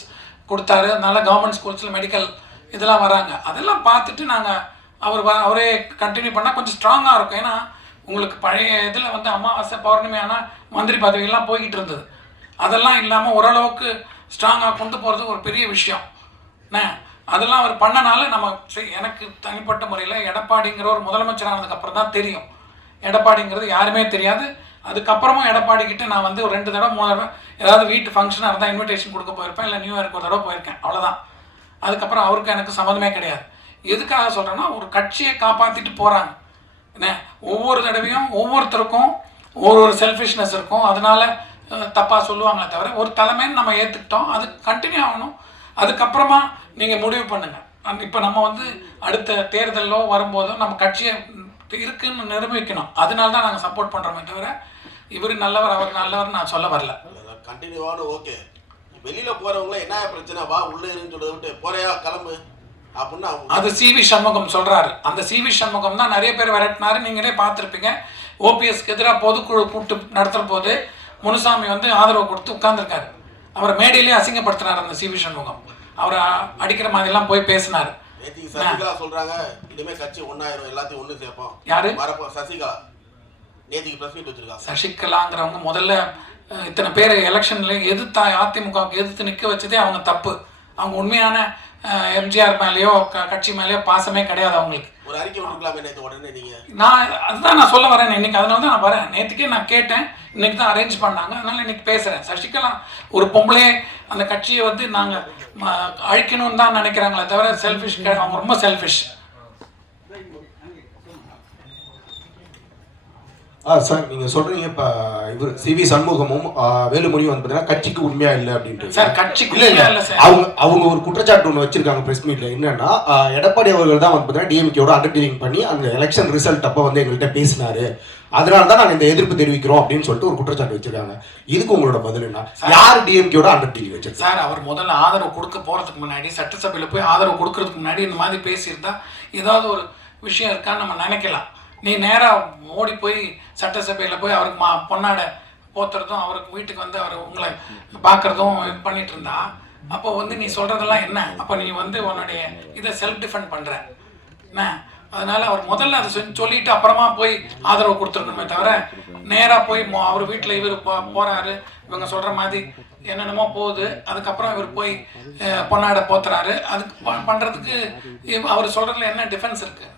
கொடுத்தாரு. அதனால கவர்மெண்ட் ஸ்கூல்ஸில் மெடிக்கல் இதெல்லாம் வராங்க. அதெல்லாம் பார்த்துட்டு நாங்கள் அவரே கண்டினியூ பண்ணால் கொஞ்சம் ஸ்ட்ராங்காக இருக்கும். ஏன்னா உங்களுக்கு பழைய இதில் வந்து அமாவாசை பௌர்ணமி ஆனால் மந்திரி பதவியெல்லாம் போய்கிட்டு இருந்தது. அதெல்லாம் இல்லாமல் ஓரளவுக்கு ஸ்ட்ராங்காக கொண்டு போகிறது ஒரு பெரிய விஷயம். அதெல்லாம் அவர் பண்ணனால நம்ம எனக்கு தனிப்பட்ட முறையில் எடப்பாடிங்கிற ஒரு முதலமைச்சர் ஆனதுக்கப்புறம் தான் தெரியும். எடப்பாடிங்கிறது யாருமே தெரியாது. அதுக்கப்புறமும் எடப்பாடிக்கிட்ட நான் வந்து ஒரு 2 தடவை 3 தடவை ஏதாவது வீட்டு ஃபங்க்ஷனாக இருந்தால் இன்விடேஷன் கொடுக்க போயிருப்பேன், இல்லை நியூ இயர்க்கு ஒரு தடவை போயிருக்கேன், அவ்வளோதான். அதுக்கப்புறம் அவருக்கு எனக்கு சம்மந்தமே கிடையாது. எதுக்காக சொல்கிறேன்னா ஒரு கட்சியை காப்பாற்றிட்டு போகிறாங்க. என்ன ஒவ்வொரு தடவையும் ஒவ்வொருத்தருக்கும் ஒரு செல்ஃபிஷ்னஸ் இருக்கும். அதனால தப்பாக சொல்லுவாங்களே தவிர ஒரு தலைமைன்னு நம்ம ஏற்றுக்கிட்டோம், அது கண்டினியூ ஆகணும். அதுக்கப்புறமா நீங்கள் முடிவு பண்ணுங்கள். இப்போ நம்ம வந்து அடுத்த தேர்தலோ வரும்போதோ நம்ம கட்சியை இருக்குன்னு நிரூபிக்கணும். அதனால தான் நாங்கள் சப்போர்ட் பண்ணுறோமே தவிர இவர் நல்லவர் அவர் நல்லவர் நான் சொல்ல வரல. கண்டினியூவான ஓகே. வெளியில் போகிறவங்கள என்ன பிரச்சனை, வா உள்ளே இருன்னு சொல்லிட்டு விட்டு போறையா கிளம்பு அப்படின்னா அது சிவி சண்முகம் சொல்கிறாரு. அந்த சிவி சண்முகம் தான் நிறைய பேர் விரட்டினாரு. நீங்களே பார்த்துருப்பீங்க. ஓபிஎஸ்க்கு எதிராக பொதுக்குழு கூட்டு நடத்துகிற போது முனுசாமி வந்து ஆதரவு கொடுத்து உட்கார்ந்துருக்காரு. அவரை மேடையிலேயே அசிங்கப்படுத்தினார் அந்த சிவி சண்முகம். அவரை அடிக்கிற மாதிரிலாம் போய் பேசினார். சசிகலா சொல்றாங்க இனிமே கட்சி ஒன்னாயிரம், எல்லாத்தையும் ஒண்ணு சேர்ப்போம். யாரு? சசிகலா நேத்திக்கு பிரஸ் மீட் வச்சிருக்காங்க. சசிகலாங்கிறவங்க முதல்ல இத்தனை பேர் எலெக்ஷன்ல எதிர்த்தா அதிமுகவுக்கு எதிர்த்து நிற்க வச்சதே அவங்க தப்பு. அவங்க உண்மையான எம்ஜிஆர் மேலேயோ கட்சி மேலேயோ பாசமே கிடையாது அவங்களுக்கு. ஒரு அறிக்கை விட்டுருக்கலாமே நேற்று உடனே நீங்க. அதுதான் நான் சொல்ல வரேன். இன்னைக்கு அதனால தான் நான் வரேன். நேற்றுக்கே நான் கேட்டேன், இன்னைக்கு தான் அரேஞ்ச் பண்ணாங்க, அதனால இன்னைக்கு பேசுறேன். சசிகலா ஒரு பொம்பளையே அந்த கட்சியை வந்து நாங்கள் அழிக்கணும்னு தான் நினைக்கிறாங்களே தவிர செல்ஃபிஷ், அவங்க ரொம்ப செல்ஃபிஷ். சார் நீங்கள் சொல்கிறீங்க இப்போ இவர் சிவி சண்முகமும் வேலுமணியும் வந்து பார்த்தீங்கன்னா கட்சிக்கு உண்மையாக இல்லை அப்படின்ட்டு. சார் கட்சிக்கு இல்லை சார், அவங்க ஒரு குற்றச்சாட்டு ஒன்று வச்சிருக்காங்க ப்ரெஸ் மீட்டில். என்னன்னா எடப்பாடி அவர்கள் தான் வந்து பார்த்தீங்கன்னா டிஎம்கேயோட அண்டர்டேக்கிங் பண்ணி அந்த எலெக்ஷன் ரிசல்ட் அப்போ வந்து எங்கள்கிட்ட பேசினாரு, அதனால தான் நாங்கள் இந்த எதிர்ப்பு தெரிவிக்கிறோம் அப்படின்னு சொல்லிட்டு ஒரு குற்றச்சாட்டு வச்சிருக்காங்க. இதுக்கு உங்களோட பதில் என்ன? யார் டிஎம்கேயோட அண்டர்டேக்கிங் வச்சிருக்காங்க? சார் அவர் முதல்ல ஆதரவு கொடுக்க போகிறதுக்கு முன்னாடி, சட்டசபையில் போய் ஆதரவு கொடுக்கறதுக்கு முன்னாடி இந்த மாதிரி பேசியிருந்தா ஏதாவது ஒரு விஷயம் இருக்கான்னு நம்ம நினைக்கலாம். நீ நேராக ஓடி போய் சட்டசபையில் போய் அவருக்கு பொன்னாடை போத்துறதும் அவருக்கு வீட்டுக்கு வந்து அவர் உங்களை பார்க்குறதும் இது பண்ணிட்டு இருந்தா அப்போ வந்து நீ சொல்கிறதெல்லாம் என்ன? அப்போ நீ வந்து உன்னுடைய இதை செல்ஃப் டிஃபெண்ட் பண்ணுற என்ன? அதனால அவர் முதல்ல அதை சொல்லிட்டு அப்புறமா போய் ஆதரவு கொடுத்துருக்கணுமே தவிர நேராக போய் அவர் வீட்டில் இவர் போகிறாரு, இவங்க சொல்கிற மாதிரி என்னென்னமோ போகுது, அதுக்கப்புறம் இவர் போய் பொன்னாடை போத்துறாரு. அதுக்கு பண்ணுறதுக்கு அவர் சொல்கிறதுல என்ன டிஃபென்ஸ் இருக்குது?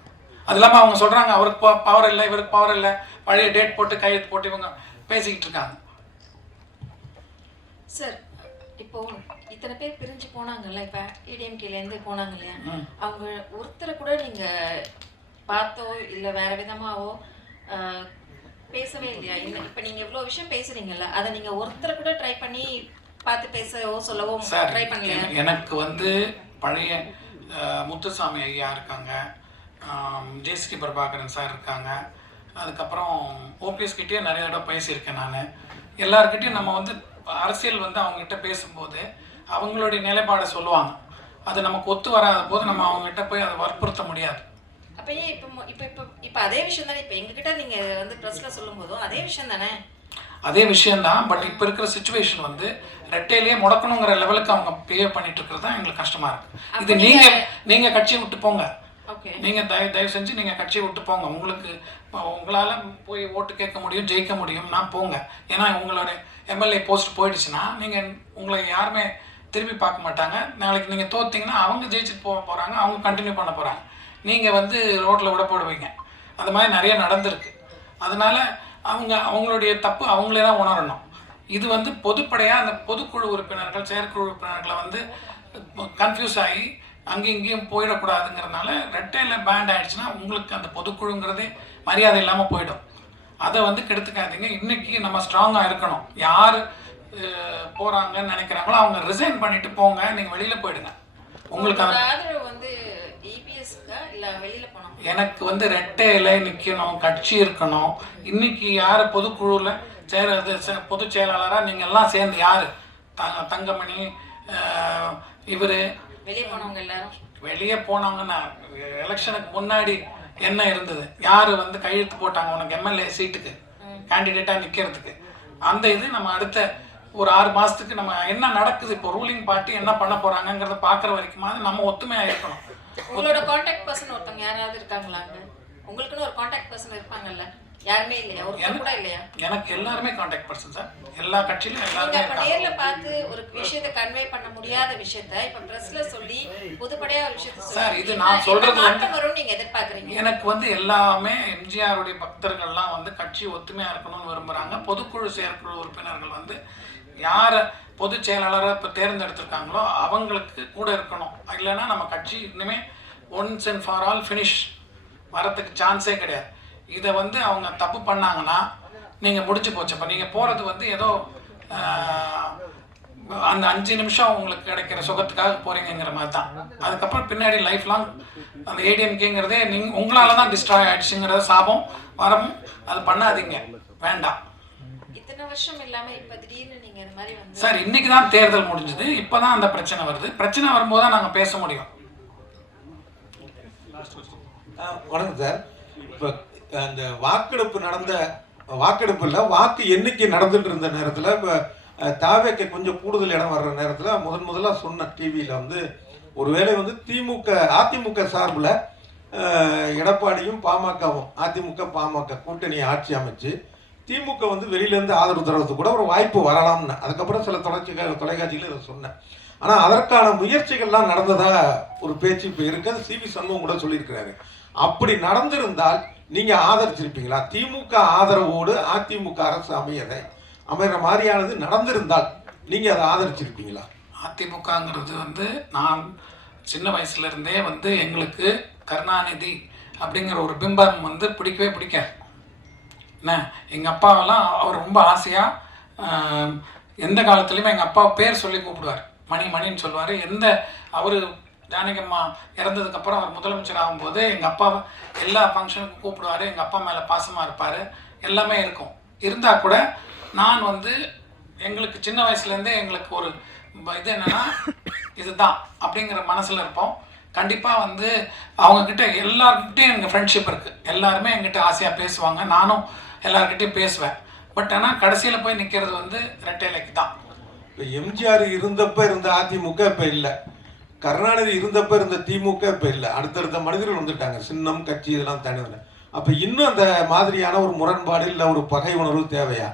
அது இல்லாமல் அவங்க சொல்கிறாங்க அவருக்கு பவர் இல்லை, இவருக்கு பவர் இல்லை, பழைய டேட் போட்டு கையெழுத்து போட்டு இவங்க பேசிக்கிட்டு இருக்காங்க. சார் இப்போ இத்தனை பேர் பிரிஞ்சு போனாங்கல்ல, இப்போ ஏடிஎம்கேலேருந்து போனாங்க இல்லையா, அவங்க ஒருத்தரை கூட நீங்கள் பார்த்தோ இல்லை வேற விதமாகவோ பேசவே இல்லையா? இல்லை இப்போ நீங்கள் இவ்வளோ விஷயம் பேசுகிறீங்கல்ல, அதை நீங்கள் ஒருத்தரை கூட ட்ரை பண்ணி பார்த்து பேசவோ சொல்லவோ ட்ரை பண்ணலையா? எனக்கு வந்து பழைய முத்துசாமி ஐயா இருக்காங்க, ஜெயஸ்ரீ பிரபாகரன் சார் இருக்காங்க, அதுக்கப்புறம் ஓபிஎஸ் கிட்டேயே நிறைய தடவை பேசியிருக்கேன் நான். எல்லாருக்கிட்டையும் நம்ம வந்து அரசியல் வந்து அவங்ககிட்ட பேசும்போது அவங்களுடைய நிலைப்பாடை சொல்லுவாங்க. அது நமக்கு ஒத்து வராத போது நம்ம அவங்ககிட்ட போய் அதை வற்புறுத்த முடியாது. அப்போ ஏன் இப்போ அதே விஷயம் தானே இப்போ எங்ககிட்ட நீங்கள் வந்து ப்ரெஸ்ஸில் சொல்லும் போதும் அதே விஷயம் தானே? அதே விஷயம்தான். பட் இப்போ இருக்கிற சிச்சுவேஷன் வந்து ரெட்டையிலேயே முடக்கணுங்கிற லெவலுக்கு அவங்க பிஹேவ் பண்ணிட்டு இருக்கிறது தான் எங்களுக்கு கஷ்டமாக இருக்குது. இது நீங்கள் கட்சியை விட்டு போங்க, நீங்கள் தயவு செஞ்சு நீங்கள் கட்சியை விட்டு போங்க. உங்களுக்கு உங்களால் போய் ஓட்டு கேட்க முடியும், ஜெயிக்க முடியும், நான் போங்க. ஏன்னா உங்களோட எம்எல்ஏ போஸ்ட் போயிடுச்சுன்னா நீங்கள் உங்களை யாருமே திரும்பி பார்க்க மாட்டாங்க. நாளைக்கு நீங்கள் தோத்தீங்கன்னா அவங்க ஜெயிச்சுட்டு போகிறாங்க, அவங்க கண்டினியூ பண்ண போகிறாங்க, நீங்கள் வந்து ரோட்டில் விட போடுவீங்க. அது மாதிரி நிறைய நடந்திருக்கு. அதனால் அவங்களுடைய தப்பு அவங்களே தான் உணரணும். இது வந்து பொதுப்படையாக அந்த பொதுக்குழு உறுப்பினர்கள் செயற்குழு உறுப்பினர்களை வந்து கன்ஃபியூஸ் ஆகி அங்கேயும் இங்கேயும் போயிடக்கூடாதுங்கிறதுனால ரெட்டையில் பேண்ட் ஆகிடுச்சுன்னா உங்களுக்கு அந்த பொதுக்குழுங்கிறதே மரியாதை இல்லாமல் போயிடும். அதை வந்து கெடுத்துக்காதீங்க. இன்றைக்கி நம்ம ஸ்ட்ராங்காக இருக்கணும். யார் போகிறாங்கன்னு நினைக்கிறாங்களோ அவங்க ரிசைன் பண்ணிவிட்டு போங்க, நீங்கள் வெளியில் போயிடுங்க. உங்களுக்கு ஆதரவு வந்து EPSக்கா இல்ல வெளியில போணும்? எனக்கு வந்து ரெட்டையில நிற்கணும், கட்சி இருக்கணும். இன்னைக்கு யார் பொதுக்குழுவில் பொதுச் செயலாளராக நீங்கள் எல்லாம் சேர்ந்து யார் தங்கமணி இவர் வெளியே போனவங்க எல்லாரும் வெளியே போனாங்கன்னா எலெக்ஷனுக்கு முன்னாடி என்ன இருந்தது, யார் வந்து கையெழுத்து போட்டாங்க உனக்கு MLA சீட்டுக்கு கேண்டிடேட்டாக நிற்கிறதுக்கு, அந்த இது நம்ம அடுத்த ஒரு 6 மாதத்துக்கு நம்ம என்ன நடக்குது, இப்போ ரூலிங் பார்ட்டி என்ன பண்ண போகிறாங்கங்கிறத பார்க்குற வரைக்குமாவது நம்ம ஒத்துமையாக இருக்கணும். உங்களோட கான்டாக்ட் பர்சன் ஒருத்தவங்க யாராவது இருக்காங்களாங்க? உங்களுக்குன்னு ஒரு கான்டாக்ட் பர்சன் இருப்பாங்கல்ல? யாருமே இல்லையா? ஒருத்தர் கூட இல்லையா? எனக்கு எல்லாருமே கான்டாக்ட் பர்சன் சார். எல்லா கட்சியிலும் எல்லாருமே நீங்க அப்ப நேர்ல பார்த்து ஒரு விஷயத்தை கன்வே பண்ண முடியாத விஷயத்தை இப்ப பிரஸ்ல சொல்லி பொதுப்படையா ஒரு விஷயத்தை சார், இது நான் சொல்றது வந்து நீங்க எதிர்பார்க்கறீங்க. எனக்கு வந்து எல்லாமே எம்ஜிஆருடைய பக்தர்கள்லாம் வந்து கட்சி ஒத்துமையா இருக்கணும்னு விரும்புறாங்க. பொதுக்குழு செயற்குழு உறுப்பினர்கள் வந்து யார பொதுச் செயலாளரை இப்போ தேர்ந்தெடுத்திருக்காங்களோ அவங்களுக்கு கூட இருக்கணும். இல்லைன்னா நம்ம கட்சி இனிமே once and for all finish வரத்துக்கு சான்ஸே கிடையாது. இதை வந்து அவங்க தப்பு பண்ணாங்கன்னா நீங்கள் முடிச்சு போச்சு. இப்போ நீங்கள் போகிறது வந்து ஏதோ அந்த 5 நிமிஷம் உங்களுக்கு கிடைக்கிற சுகத்துக்காக போகிறீங்கிற மாதிரி தான். அதுக்கப்புறம் பின்னாடி லைஃப் லாங் அந்த ADMKங்கிறதே உங்களால தான் டிஸ்ட்ராய் ஆகிடுச்சுங்கிற சாபம் வரமும். அது பண்ணாதீங்க, வேண்டாம். இத்தனை வருஷம் இல்லாம இப்ப திடீர்னு நீங்க இந்த மாதிரி வந்து சார் இன்னைக்கு தான் தேர்தல் முடிஞ்சது, இப்போ தான் அந்த பிரச்சனை வருது. பிரச்சனை வரும்போது தான் நாங்கள் பேச முடியும். வணக்கம் சார். இப்போ அந்த வாக்கெடுப்பில் வாக்கு எண்ணிக்கை நடந்துட்டு இருந்த நேரத்தில் இப்போ தாவேக்கு கொஞ்சம் கூடுதல் இடம் வர்ற நேரத்தில் முதல்ல சொன்ன டிவியில் வந்து ஒருவேளை வந்து அதிமுக சார்பில் எடப்பாடியும் பாமகவும் அதிமுக கூட்டணி ஆட்சி அமைச்சு திமுக வந்து வெளியிலேருந்து ஆதரவு தருவதுக்கு கூட ஒரு வாய்ப்பு வரலாம்னு அதுக்கப்புறம் சில தொலைக்காட்சிகள் இதை சொன்னேன். ஆனால் அதற்கான முயற்சிகள்லாம் நடந்ததா ஒரு பேச்சு இப்போ இருக்குது. CV சண்முகம் கூட சொல்லியிருக்கிறாரு. அப்படி நடந்திருந்தால் நீங்கள் ஆதரிச்சிருப்பீங்களா? திமுக ஆதரவோடு அதிமுக அரசு அமைகிற மாதிரியானது நடந்திருந்தால் நீங்கள் அதை ஆதரிச்சிருப்பீங்களா? அதிமுகங்கிறது வந்து நான் சின்ன வயசுலேருந்தே வந்து எங்களுக்கு கருணாநிதி அப்படிங்கிற ஒரு பிம்பம் வந்து பிடிக்கவே பிடிக்காது. என்ன எங்கள் அப்பாவெல்லாம் அவர் ரொம்ப ஆசையாக எந்த காலத்துலேயுமே எங்கள் அப்பா பேர் சொல்லி கூப்பிடுவார், மணின்னு சொல்லுவார். அவர் ஜானகியம்மா இறந்ததுக்கப்புறம் அவர் முதலமைச்சர் ஆகும்போது எங்கள் அப்பாவை எல்லா ஃபங்க்ஷனுக்கும் கூப்பிடுவார். எங்கள் அப்பா மேலே பாசமாக இருப்பார், எல்லாமே இருக்கும். இருந்தால் கூட நான் வந்து எங்களுக்கு சின்ன வயசுலேருந்தே எங்களுக்கு ஒரு இது என்னென்னா இதுதான் அப்படிங்கிற மனசில் இருப்போம். கண்டிப்பாக வந்து அவங்கக்கிட்ட எல்லாருக்கிட்டையும் எங்கள் ஃப்ரெண்ட்ஷிப் இருக்குது. எல்லாருமே எங்கிட்ட ஆசையாக பேசுவாங்க, நானும் எல்லாருக்கிட்டையும் பேசுவேன். பட் ஆனால் கடைசியில் போய் நிற்கிறது வந்து ரெட்டைலைக்கு தான். இப்போ எம்ஜிஆர் இருந்தப்போ இருந்த அதிமுக இப்போ இல்லை, கருணாநிதி இருந்தப்போ இருந்த திமுக இப்போ இல்லை. அடுத்தடுத்த மனிதர்கள் வந்துட்டாங்க, சின்னம் கட்சி இதெல்லாம் தனியாக. அப்போ இன்னும் அந்த மாதிரியான ஒரு முரண்பாடு இல்லை ஒரு பகை உணர்வு தேவையா?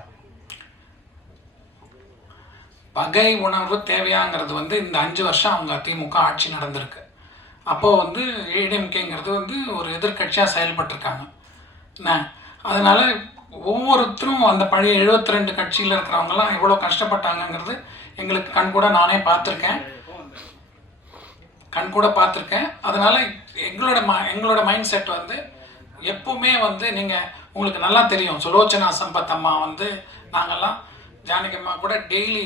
பகை உணர்வு தேவையாங்கிறது வந்து இந்த 5 வருஷம் அவங்க திமுக ஆட்சி நடந்திருக்கு. அப்போது வந்து ADMKங்கிறது வந்து ஒரு எதிர்கட்சியாக செயல்பட்டுருக்காங்க. என்ன அதனால் ஒவ்வொருத்தரும் அந்த பழைய 72 கட்சியில் இருக்கிறவங்கலாம் எவ்வளோ கஷ்டப்பட்டாங்கங்கிறது எங்களுக்கு கண்கூட நானே பார்த்துருக்கேன். அதனால் எங்களோட மைண்ட் செட் வந்து எப்பவுமே வந்து உங்களுக்கு நல்லா தெரியும். சுலோச்சனா சம்பத் அம்மா வந்து நாங்கள்லாம் ஜானகி அம்மா கூட டெய்லி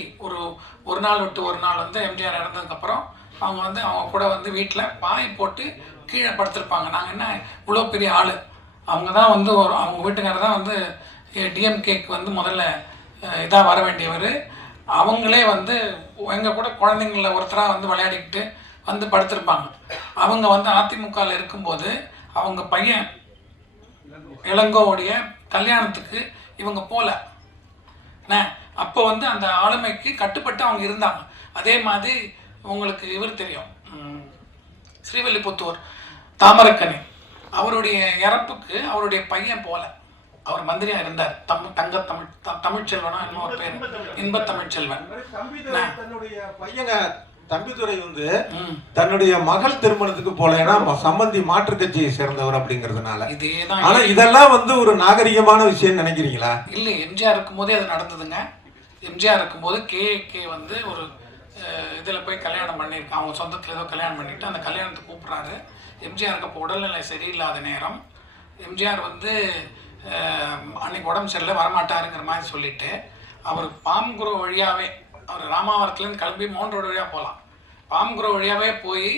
ஒரு நாள் விட்டு ஒரு நாள் வந்து எம்ஜிஆர் இறந்ததுக்கப்புறம் அவங்க வந்து அவங்க கூட வந்து வீட்டில் பாய் போட்டு கீழே படுத்திருப்பாங்க. நாங்கள் என்ன இவ்வளோ பெரிய ஆள். அவங்க தான் வந்து அவங்க வீட்டுக்காரர் தான் வந்து DMKக்கு வந்து முதல்ல இதாக வர வேண்டியவர். அவங்களே வந்து எங்கள் கூட குழந்தைங்கள ஒருத்தராக வந்து விளையாடிக்கிட்டு வந்து படுத்திருப்பாங்க. அவங்க வந்து அதிமுகவில் இருக்கும்போது அவங்க பையன் இளங்கோவுடைய கல்யாணத்துக்கு இவங்க போகல. அப்போ வந்து அந்த ஆளுமைக்கு கட்டுப்பட்டு அவங்க இருந்தாங்க. அதே மாதிரி உங்களுக்கு இவர் தெரியும், ஸ்ரீவில்லிபுத்தூர் தாமரக்கனி, அவருடைய இறப்புக்கு அவருடைய பையன் போகல. அவர் மந்திரியா இருந்தார். தமிழ்ச்செல்வனா இன்னும் ஒரு பேர், இன்ப தமிழ்ச்செல்வன். தன்னுடைய பையனை தம்பிதுரை வந்து தன்னுடைய மகள் திருமணத்துக்கு போலேன்னா சம்பந்தி மாற்று கட்சியை சேர்ந்தவர் அப்படிங்கிறதுனால. இதேதான். ஆனா இதெல்லாம் வந்து ஒரு நாகரிகமான விஷயம் நினைக்கிறீங்களா? இல்லை, எம்ஜிஆர் இருக்கும்போதே அது நடந்ததுங்க. எம்ஜிஆர் இருக்கும்போது கே வந்து ஒரு இதில் போய் கல்யாணம் பண்ணியிருக்கான். அவங்க சொந்தத்தில் ஏதோ கல்யாணம் பண்ணிட்டு அந்த கல்யாணத்துக்கு கூப்பிட்றாரு. எம்ஜிஆருக்கு அப்போ உடல்நிலை சரியில்லாத நேரம். எம்ஜிஆர் வந்து அன்னைக்கு உடம்பு சரியில்லை, வரமாட்டாருங்கிற மாதிரி சொல்லிட்டு அவர் பாம்குரோ வழியாகவே, அவர் ராமாவரத்துலேருந்து கிளம்பி மவுண்ட் ரோடு வழியாக போகலாம், பாம்குரோ வழியாகவே போய்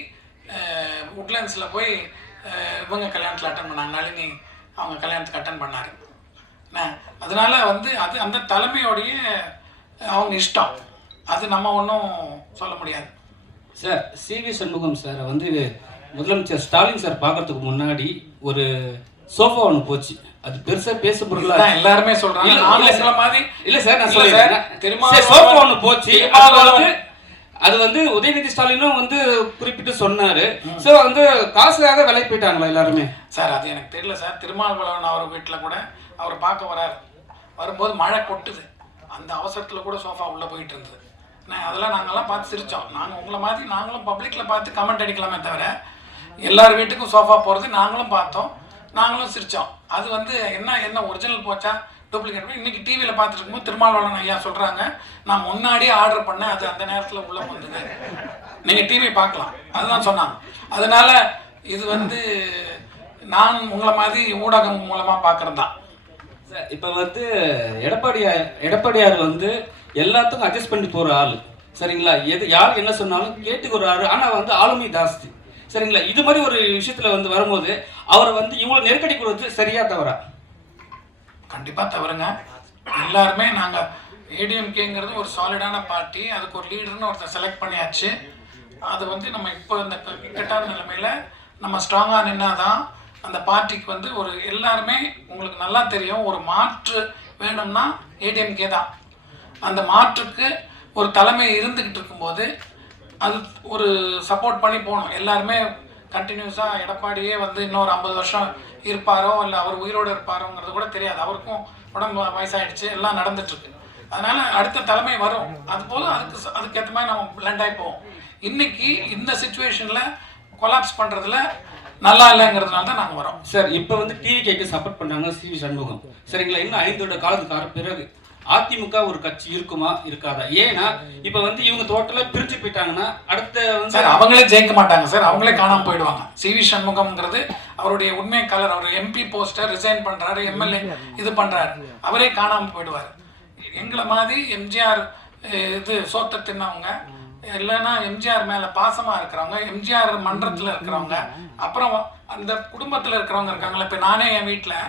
உட்லண்ட்ஸில் போய் இவங்க கல்யாணத்தில் அட்டன் பண்ணாங்க, நளினி அவங்க கல்யாணத்துக்கு அட்டன் பண்ணார். அதனால வந்து அது அந்த தலைமையோடைய அவங்க இஷ்டம், அது நம்ம ஒன்றும் சொல்ல முடியாது. சார், சிவி சண்முகம் சார் வந்து முதலமைச்சர் ஸ்டாலின் சார் பார்க்கறதுக்கு முன்னாடி ஒரு சோஃபா ஒன்று போச்சு. அது பெருசா பேச பொருளா எல்லாருமே சொல்றாங்க. இல்ல சார், நான் சொல்றேன், சோஃபா ஒன்று போச்சு. அது வந்து உதயநிதி ஸ்டாலினும் வந்து குறிப்பிட்டு சொன்னாரு. ஸோ வந்து காசுக்காக விலை போயிட்டாங்களா எல்லாருமே? சார் அது எனக்கு தெரியல சார். திருமாவளவன் அவர் வீட்டில் கூட அவர் பார்க்க வராரு. வரும்போது மழை கொட்டுது, அந்த அவசரத்தில் கூட சோஃபா உள்ளே போயிட்டு இருந்தது. அதெல்லாம் நாங்கள்லாம் பார்த்து சிரித்தோம். நாங்கள் உங்களை மாதிரி நாங்களும் பப்ளிக்கில் பார்த்து கமெண்ட் அடிக்கலாமே தவிர எல்லார் வீட்டுக்கும் சோஃபா போகிறது நாங்களும் பார்த்தோம், நாங்களும் சிரித்தோம். அது வந்து என்ன ஒரிஜினல் போச்சா டூப்ளிகேட் போய் இன்றைக்கி டிவியில் பார்த்துட்டு இருக்கும்போது திருமாவளவன் ஐயா சொல்கிறாங்க, நான் முன்னாடியே ஆர்டர் பண்ணேன், அது அந்த நேரத்தில் உள்ளே வந்துங்க, நீங்கள் டிவி பார்க்கலாம், அதுதான் சொன்னாங்க. அதனால் இது வந்து நான் உங்களை மாதிரி ஊடகம் மூலமாக பார்க்குறது தான். இப்போ வந்து எடப்பாடியார் வந்து எல்லாத்துக்கும் அட்ஜஸ்ட் பண்ணி போகிற ஆள், சரிங்களா? யார் என்ன சொன்னாலும் கேட்டுக்கிறாரு. ஆனால் வந்து ஆளுமை ஜாஸ்தி, சரிங்களா? இது மாதிரி ஒரு விஷயத்தில் வந்து வரும்போது அவரை வந்து இவ்வளோ நெருக்கடி கொடுத்து சரியா தவறா? கண்டிப்பாக தவறுங்க. எல்லாருமே நாங்கள் ஏடிஎம்கேங்கிறது ஒரு சாலிடான பார்ட்டி, அதுக்கு ஒரு லீடர்னு ஒருத்தர் செலக்ட் பண்ணியாச்சு. அது வந்து நம்ம இப்போ இந்த இக்கட்டான நிலைமையில் நம்ம ஸ்ட்ராங்காக நின்னாதான் அந்த பார்ட்டிக்கு வந்து ஒரு எல்லாருமே உங்களுக்கு நல்லா தெரியும், ஒரு மாற்று வேணும்னா ஏடிஎம்கே தான். அந்த மாற்றுக்கு ஒரு தலைமை இருந்துக்கிட்டு இருக்கும்போது அது ஒரு சப்போர்ட் பண்ணி போகணும். எல்லாருமே கண்டினியூஸாக எடப்பாடியே வந்து இன்னொரு 50 வருஷம் இருப்பாரோ இல்லை அவர் உயிரோடு இருப்பாரோங்கிறது கூட தெரியாது. அவருக்கும் உடம்பு வயசாகிடுச்சு, எல்லாம் நடந்துட்டுருக்கு. அதனால் அடுத்த தலைமை வரும், அதுபோல் அதுக்கேற்ற மாதிரி நம்ம பிளெண்ட் ஆகி போவோம். இன்றைக்கி இந்த சுச்சுவேஷனில் கொலாப்ஸ் பண்ணுறதுல நல்லா இல்லைங்கிறதுனால தான் நாங்கள் வரோம். சார், இப்போ வந்து டிவிகேக்கு சப்போர்ட் பண்ணாங்க சிவி சண்முகம், சரிங்களா? இன்னும் 5 வருட காலத்துக்கு பிறகு அதிமுக ஒரு கட்சி இருக்குமா இருக்காதா? ஏன்னா இப்போ வந்து இவங்க டோட்டலாக பிரிஞ்சு போயிட்டாங்கன்னா அடுத்த வந்து சார் அவங்களே ஜெயிக்க மாட்டாங்க சார், அவங்களே காணாமல் போயிடுவாங்க. சிவி சண்முகம்ங்கிறது அவருடைய உண்மை கலர். அவர் எம்பி போஸ்டர் ரிசைன் பண்ணுறாரு, எம்எல்ஏ இது பண்ணுறாரு, அவரே காணாமல் போயிடுவார். எங்களை மாதிரி எம்ஜிஆர் இது சோத்த தின்னவங்க, இல்லைன்னா எம்ஜிஆர் மேலே பாசமாக இருக்கிறவங்க, எம்ஜிஆர் மன்றத்தில் இருக்கிறவங்க, அப்புறம் அந்த குடும்பத்தில் இருக்கிறவங்க இருக்காங்களே. இப்போ நானே என் வீட்டில்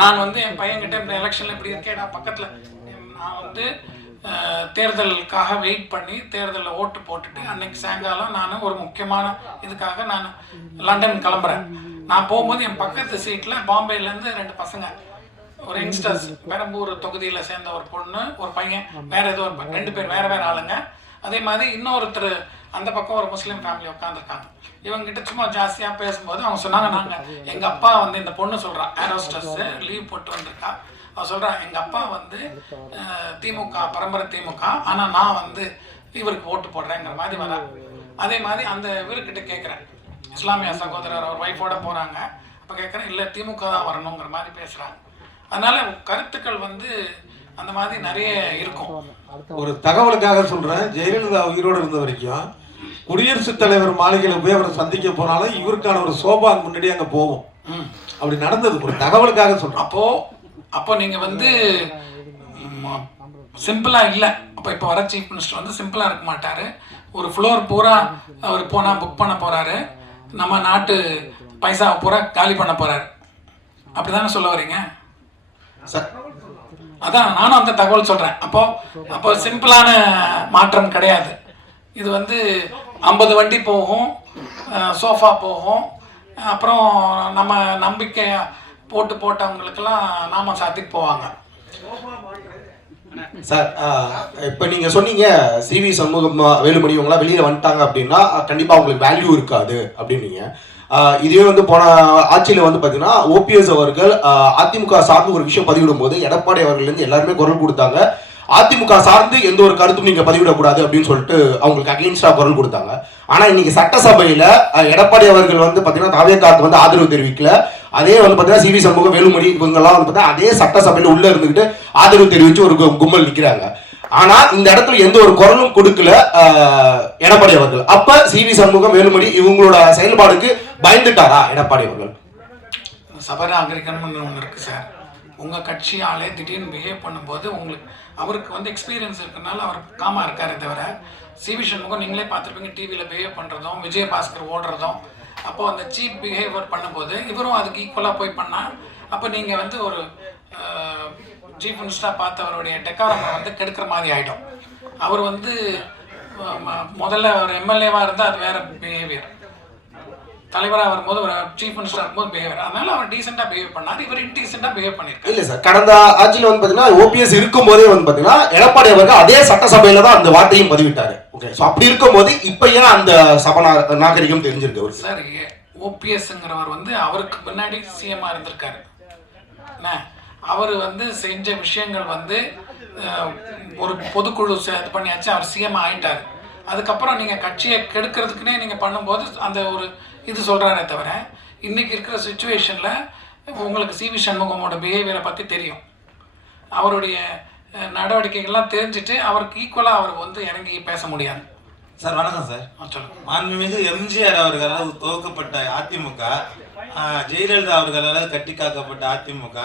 நான் வந்து என் பையன்கிட்ட இந்த எலெக்ஷனில் இப்படி இருக்கேடா பக்கத்தில், நான் வந்து தேர்தலுக்காக வெயிட் பண்ணி தேர்தலில் ஓட்டு போட்டுட்டு அன்னைக்கு சாயங்காலம் நான் ஒரு முக்கியமான இதுக்காக நான் லண்டன் கிளம்புறேன். நான் போகும்போது என் பக்கத்து சீட்டில் பாம்பேலேருந்து 2 பசங்க, ஒரு யங்ஸ்டர்ஸ், பெரம்பூர் தொகுதியில் சேர்ந்த ஒரு பொண்ணு ஒரு பையன், வேற ஏதோ ஒரு 2 பேர் வேற வேற ஆளுங்க. அதே மாதிரி இன்னொருத்தர் அந்த பக்கம் ஒரு முஸ்லீம் ஃபேமிலி உட்காந்துருக்காங்க. இவங்ககிட்ட சும்மா ஜாஸ்தியாக பேசும்போது அவங்க சொன்னாங்க, நாங்கள் எங்கள் அப்பா வந்து இந்த பொண்ணு சொல்கிறான் ஏரோஸ்டர்ஸ் லீவ் போட்டு வந்திருக்கா, அவன் சொல்கிறான் எங்கள் அப்பா வந்து திமுக பரம்பரை திமுக, ஆனால் நான் வந்து இவருக்கு ஓட்டு போடுறேங்கிற மாதிரி வரா. அதே மாதிரி அந்த இவர்கிட்ட கேட்குறேன், இஸ்லாமிய சகோதரர் அவர் ஒய்ஃபோட போகிறாங்க, அப்போ கேட்குறேன் இல்லை திமுக தான் வரணுங்கிற மாதிரி பேசுகிறாங்க. அதனால் கருத்துக்கள் வந்து அந்த மாதிரி நிறைய இருக்கும். ஒரு தகவலுக்காக சொல்கிறேன், ஜெயலலிதா உயிரோடு இருந்த வரைக்கும் குடியரசுத் தலைவர் மாளிகையில் போய் அவரை சந்திக்க போனாலும் இவருக்கான ஒரு சோபா முன்னாடி அங்கே போகும். அப்படி நடந்தது, ஒரு தகவலுக்காக சொல்கிறேன். அப்போ நீங்கள் வந்து சிம்பிளாக இல்லை. இப்போ வர சீஃப் மினிஸ்டர் வந்து சிம்பிளாக இருக்க மாட்டார். ஒரு ஃப்ளோர் பூரா அவர் போனால் புக் பண்ண போகிறாரு, நம்ம நாட்டு பைசாவை பூரா காலி பண்ண போகிறாரு. அப்படி தானே சொல்ல வரீங்க? அதான் நானும் அந்த தகவல் சொல்கிறேன். அப்போ சிம்பிளான மாற்றம் கிடையாது. இது வந்து 50 வண்டி போகும், சோஃபா போகும், அப்புறம் நம்ம நம்பிக்கை போட்டவங்களுக்கெல்லாம் நாம சாத்திட்டு போவாங்க. சார், இப்போ நீங்கள் சொன்னீங்க சிவி சண்முகம் வேலுமணி இவங்களாம் வெளியில் வந்துட்டாங்க அப்படின்னா கண்டிப்பாக அவங்களுக்கு வேல்யூ இருக்காது அப்படின்னீங்க. இதுவே வந்து போன ஆட்சியில் வந்து பார்த்தீங்கன்னா ஓபிஎஸ் அவர்கள் அதிமுக சார்ந்து ஒரு விஷயம் பதிவிடும் போது எடப்பாடி அவர்கள்லேருந்து எல்லாருமே குரல் கொடுத்தாங்க. அதிமுக சார்ந்து எந்த ஒரு கருத்தும் நீங்க பதிவிடக்கூடாது அப்படின்னு சொல்லிட்டு அவங்களுக்கு அகெயின்ஸ்டா குரல் கொடுத்தாங்க. ஆனா இன்னைக்கு சட்டசபையில எடப்பாடி அவர்கள் வந்து பாத்தீங்கன்னா தாவேக்காவுக்கு வந்து ஆதரவு தெரிவிக்கல. அதே வந்து பாத்தீங்கன்னா சிவி சண்முகம், வேலுமணி இவங்கெல்லாம் வந்து பார்த்தீங்கன்னா அதே சட்டசபையில உள்ள இருந்துகிட்டு ஆதரவு தெரிவிச்சு ஒரு கும்பல் நிக்கிறாங்க. ஆனா இந்த இடத்துல எந்த ஒரு குரலும் கொடுக்கல எடப்பாடி அவர்கள். அப்ப சிவி சண்முகம், வேலுமணி இவங்களோட செயல்பாடுக்கு பயந்துட்டாரா எடப்பாடி அவர்கள்? சபராகரிக்கணும்னு ஒன்று இருக்கு சார். உங்கள் கட்சி ஆளே திடீர்னு பிஹேவ் பண்ணும்போது அவருக்கு வந்து எக்ஸ்பீரியன்ஸ் இருக்கிறனால அவர் காமாக இருக்காரே தவிர, சிவி சண்முகம் நீங்களே பார்த்துருப்பீங்க டிவியில் பிஹேவ் பண்ணுறதும், விஜயபாஸ்கர் ஓடுறதும், அப்போது அந்த சீப் பிஹேவியர் பண்ணும்போது இவரும் அதுக்கு ஈக்குவலாக போய் பண்ணால், அப்போ நீங்கள் வந்து ஒரு சீஃப் மினிஸ்டராக பார்த்தவருடைய டெக்காரமை வந்து கெடுக்கிற மாதிரி ஆகிடும். அவர் வந்து முதல்ல ஒரு எம்எல்ஏவாக இருந்தால் அது வேறு பிஹேவியர், தலைவராக வரும்போது ஒரு சீஃப் மினிஸ்டர் இருக்கும்போது பிஹேவியர். அதனால அவர் டீசெண்டாக பிஹேவ் பண்ணார், இவர் இன்டீசெண்டாக பிஹேவ் பண்ணியிருக்காரு. இல்லை சார், கடந்த ஆட்சியில் வந்து பார்த்தீங்கன்னா ஓபிஎஸ் இருக்கும்போதே வந்து பார்த்தீங்கன்னா எடப்பாடி அவர்கள் அதே சட்டசபையில தான் அந்த வார்த்தையும் பதிவிட்டாரு. ஓகே, ஸோ அப்படி இருக்கும்போது இப்போ ஏன் அந்த சபை நாகரிகம் தெரிஞ்சிருக்கு அவருக்கு? சார், ஓபிஎஸ்ங்கிறவர் வந்து அவருக்கு பின்னாடி சிஎம்மாக இருந்திருக்காரு. அவர் வந்து செஞ்ச விஷயங்கள் வந்து ஒரு பொதுக்குழு இது பண்ணியாச்சு, அவர் சிஎம் ஆகிட்டார். அதுக்கப்புறம் நீங்கள் கட்சியை கெடுக்கிறதுக்குன்னே நீங்கள் பண்ணும்போது அந்த ஒரு இது சொல்கிறாரே தவிர, இன்றைக்கி இருக்கிற சுச்சுவேஷனில் உங்களுக்கு சிவி சண்முகமோட பிஹேவியரை பற்றி தெரியும். அவருடைய நடவடிக்கைகள்லாம் தெரிஞ்சுட்டு அவருக்கு ஈக்குவலாக அவர் வந்து இறங்கி பேச முடியாது. சார் வணக்கம் சார். சொல்லுங்கள். மாண்புமிகு எம்ஜிஆர் அவர்களால் துவக்கப்பட்ட அதிமுக, ஜெயலலிதா அவர்களால் கட்டி காக்கப்பட்ட அதிமுக,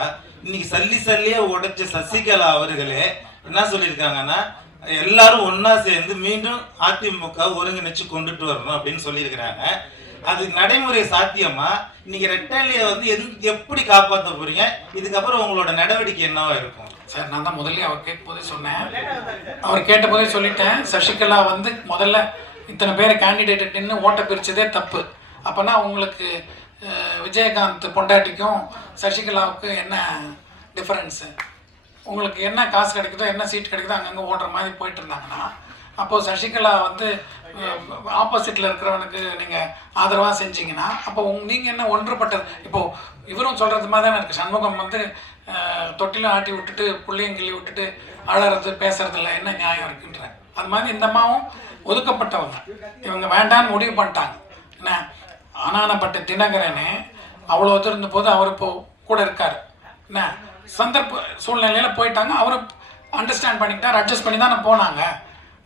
இன்னைக்கு சல்லியா உடைச்ச சசிகலா அவர்களே என்ன சொல்லியிருக்காங்கன்னா, எல்லாரும் ஒன்னா சேர்ந்து மீண்டும் அதிமுக ஒருங்கிணைச்சு கொண்டுட்டு வரணும் அப்படின்னு சொல்லியிருக்கிறாங்க. அது நடைமுறை சாத்தியமா? இன்னைக்கு ரெட்டாலியை வந்து எப்படி காப்பாற்ற போறீங்க? இதுக்கப்புறம் உங்களோட நடவடிக்கை என்னவா இருக்கும்? சார், நான் தான் முதல்ல அவர் கேட்கும்போதே சொன்னேன், அவர் கேட்டபோதே சொல்லிட்டேன். சசிகலா வந்து முதல்ல இத்தனை பேரை கேண்டிடேட் நின்று ஓட்ட பிரிச்சதே தப்பு. அப்போனா உங்களுக்கு விஜயகாந்த் பொண்டாட்டிக்கும் சசிகலாவுக்கு என்ன டிஃபரன்ஸு? உங்களுக்கு என்ன காசு கிடைக்குதோ, என்ன சீட் கிடைக்குதோ அங்கங்கே ஓடுற மாதிரி போயிட்டு இருந்தாங்கன்னா, அப்போது சசிகலா வந்து ஆப்போசிட்டில் இருக்கிறவனுக்கு நீங்கள் ஆதரவாக செஞ்சீங்கன்னா, அப்போ நீங்கள் என்ன ஒன்றுபட்டது? இப்போது இவரும் சொல்கிறது மாதிரி தானே இருக்குது. சண்முகம் வந்து தொட்டிலும் ஆட்டி விட்டுட்டு புள்ளையும் கிள்ளி விட்டுட்டு அழறது பேசுறதில்ல, என்ன நியாயம் இருக்குன்ற அது மாதிரி இந்த அம்மாவும் ஒதுக்கப்பட்டவங்க. இவங்க வேண்டான்னு முடிவு பண்ணிட்டாங்க. என்ன ஆனானப்பட்ட தினகரனே அவ்வளோ இருந்த போது அவர் இப்போ கூட இருக்கார். என்ன சந்தர்ப்ப சூழ்நிலையில் போயிட்டாங்க, அவரும் அண்டர்ஸ்டாண்ட் பண்ணிக்கிட்டார், அட்ஜஸ்ட் பண்ணி தானே போனாங்க.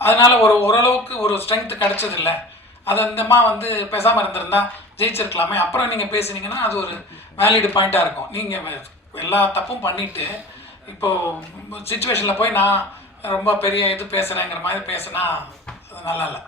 அதனால் ஓரளவுக்கு ஒரு ஸ்ட்ரென்த்து கிடச்சதில்ல. அது அந்தம்மா வந்து பேசாமல் இருந்திருந்தா ஜெயிச்சிருக்கலாமே. அப்புறம் நீங்கள் பேசுனீங்கன்னா அது ஒரு வேலிடு பாயிண்ட்டாக இருக்கும். நீங்கள் எல்லா தப்பும் பண்ணிவிட்டு இப்போது சுச்சுவேஷனில் போய் நான் ரொம்ப பெரிய இது பேசுகிறேங்கிற மாதிரி பேசுனா அது நல்லா இல்லை.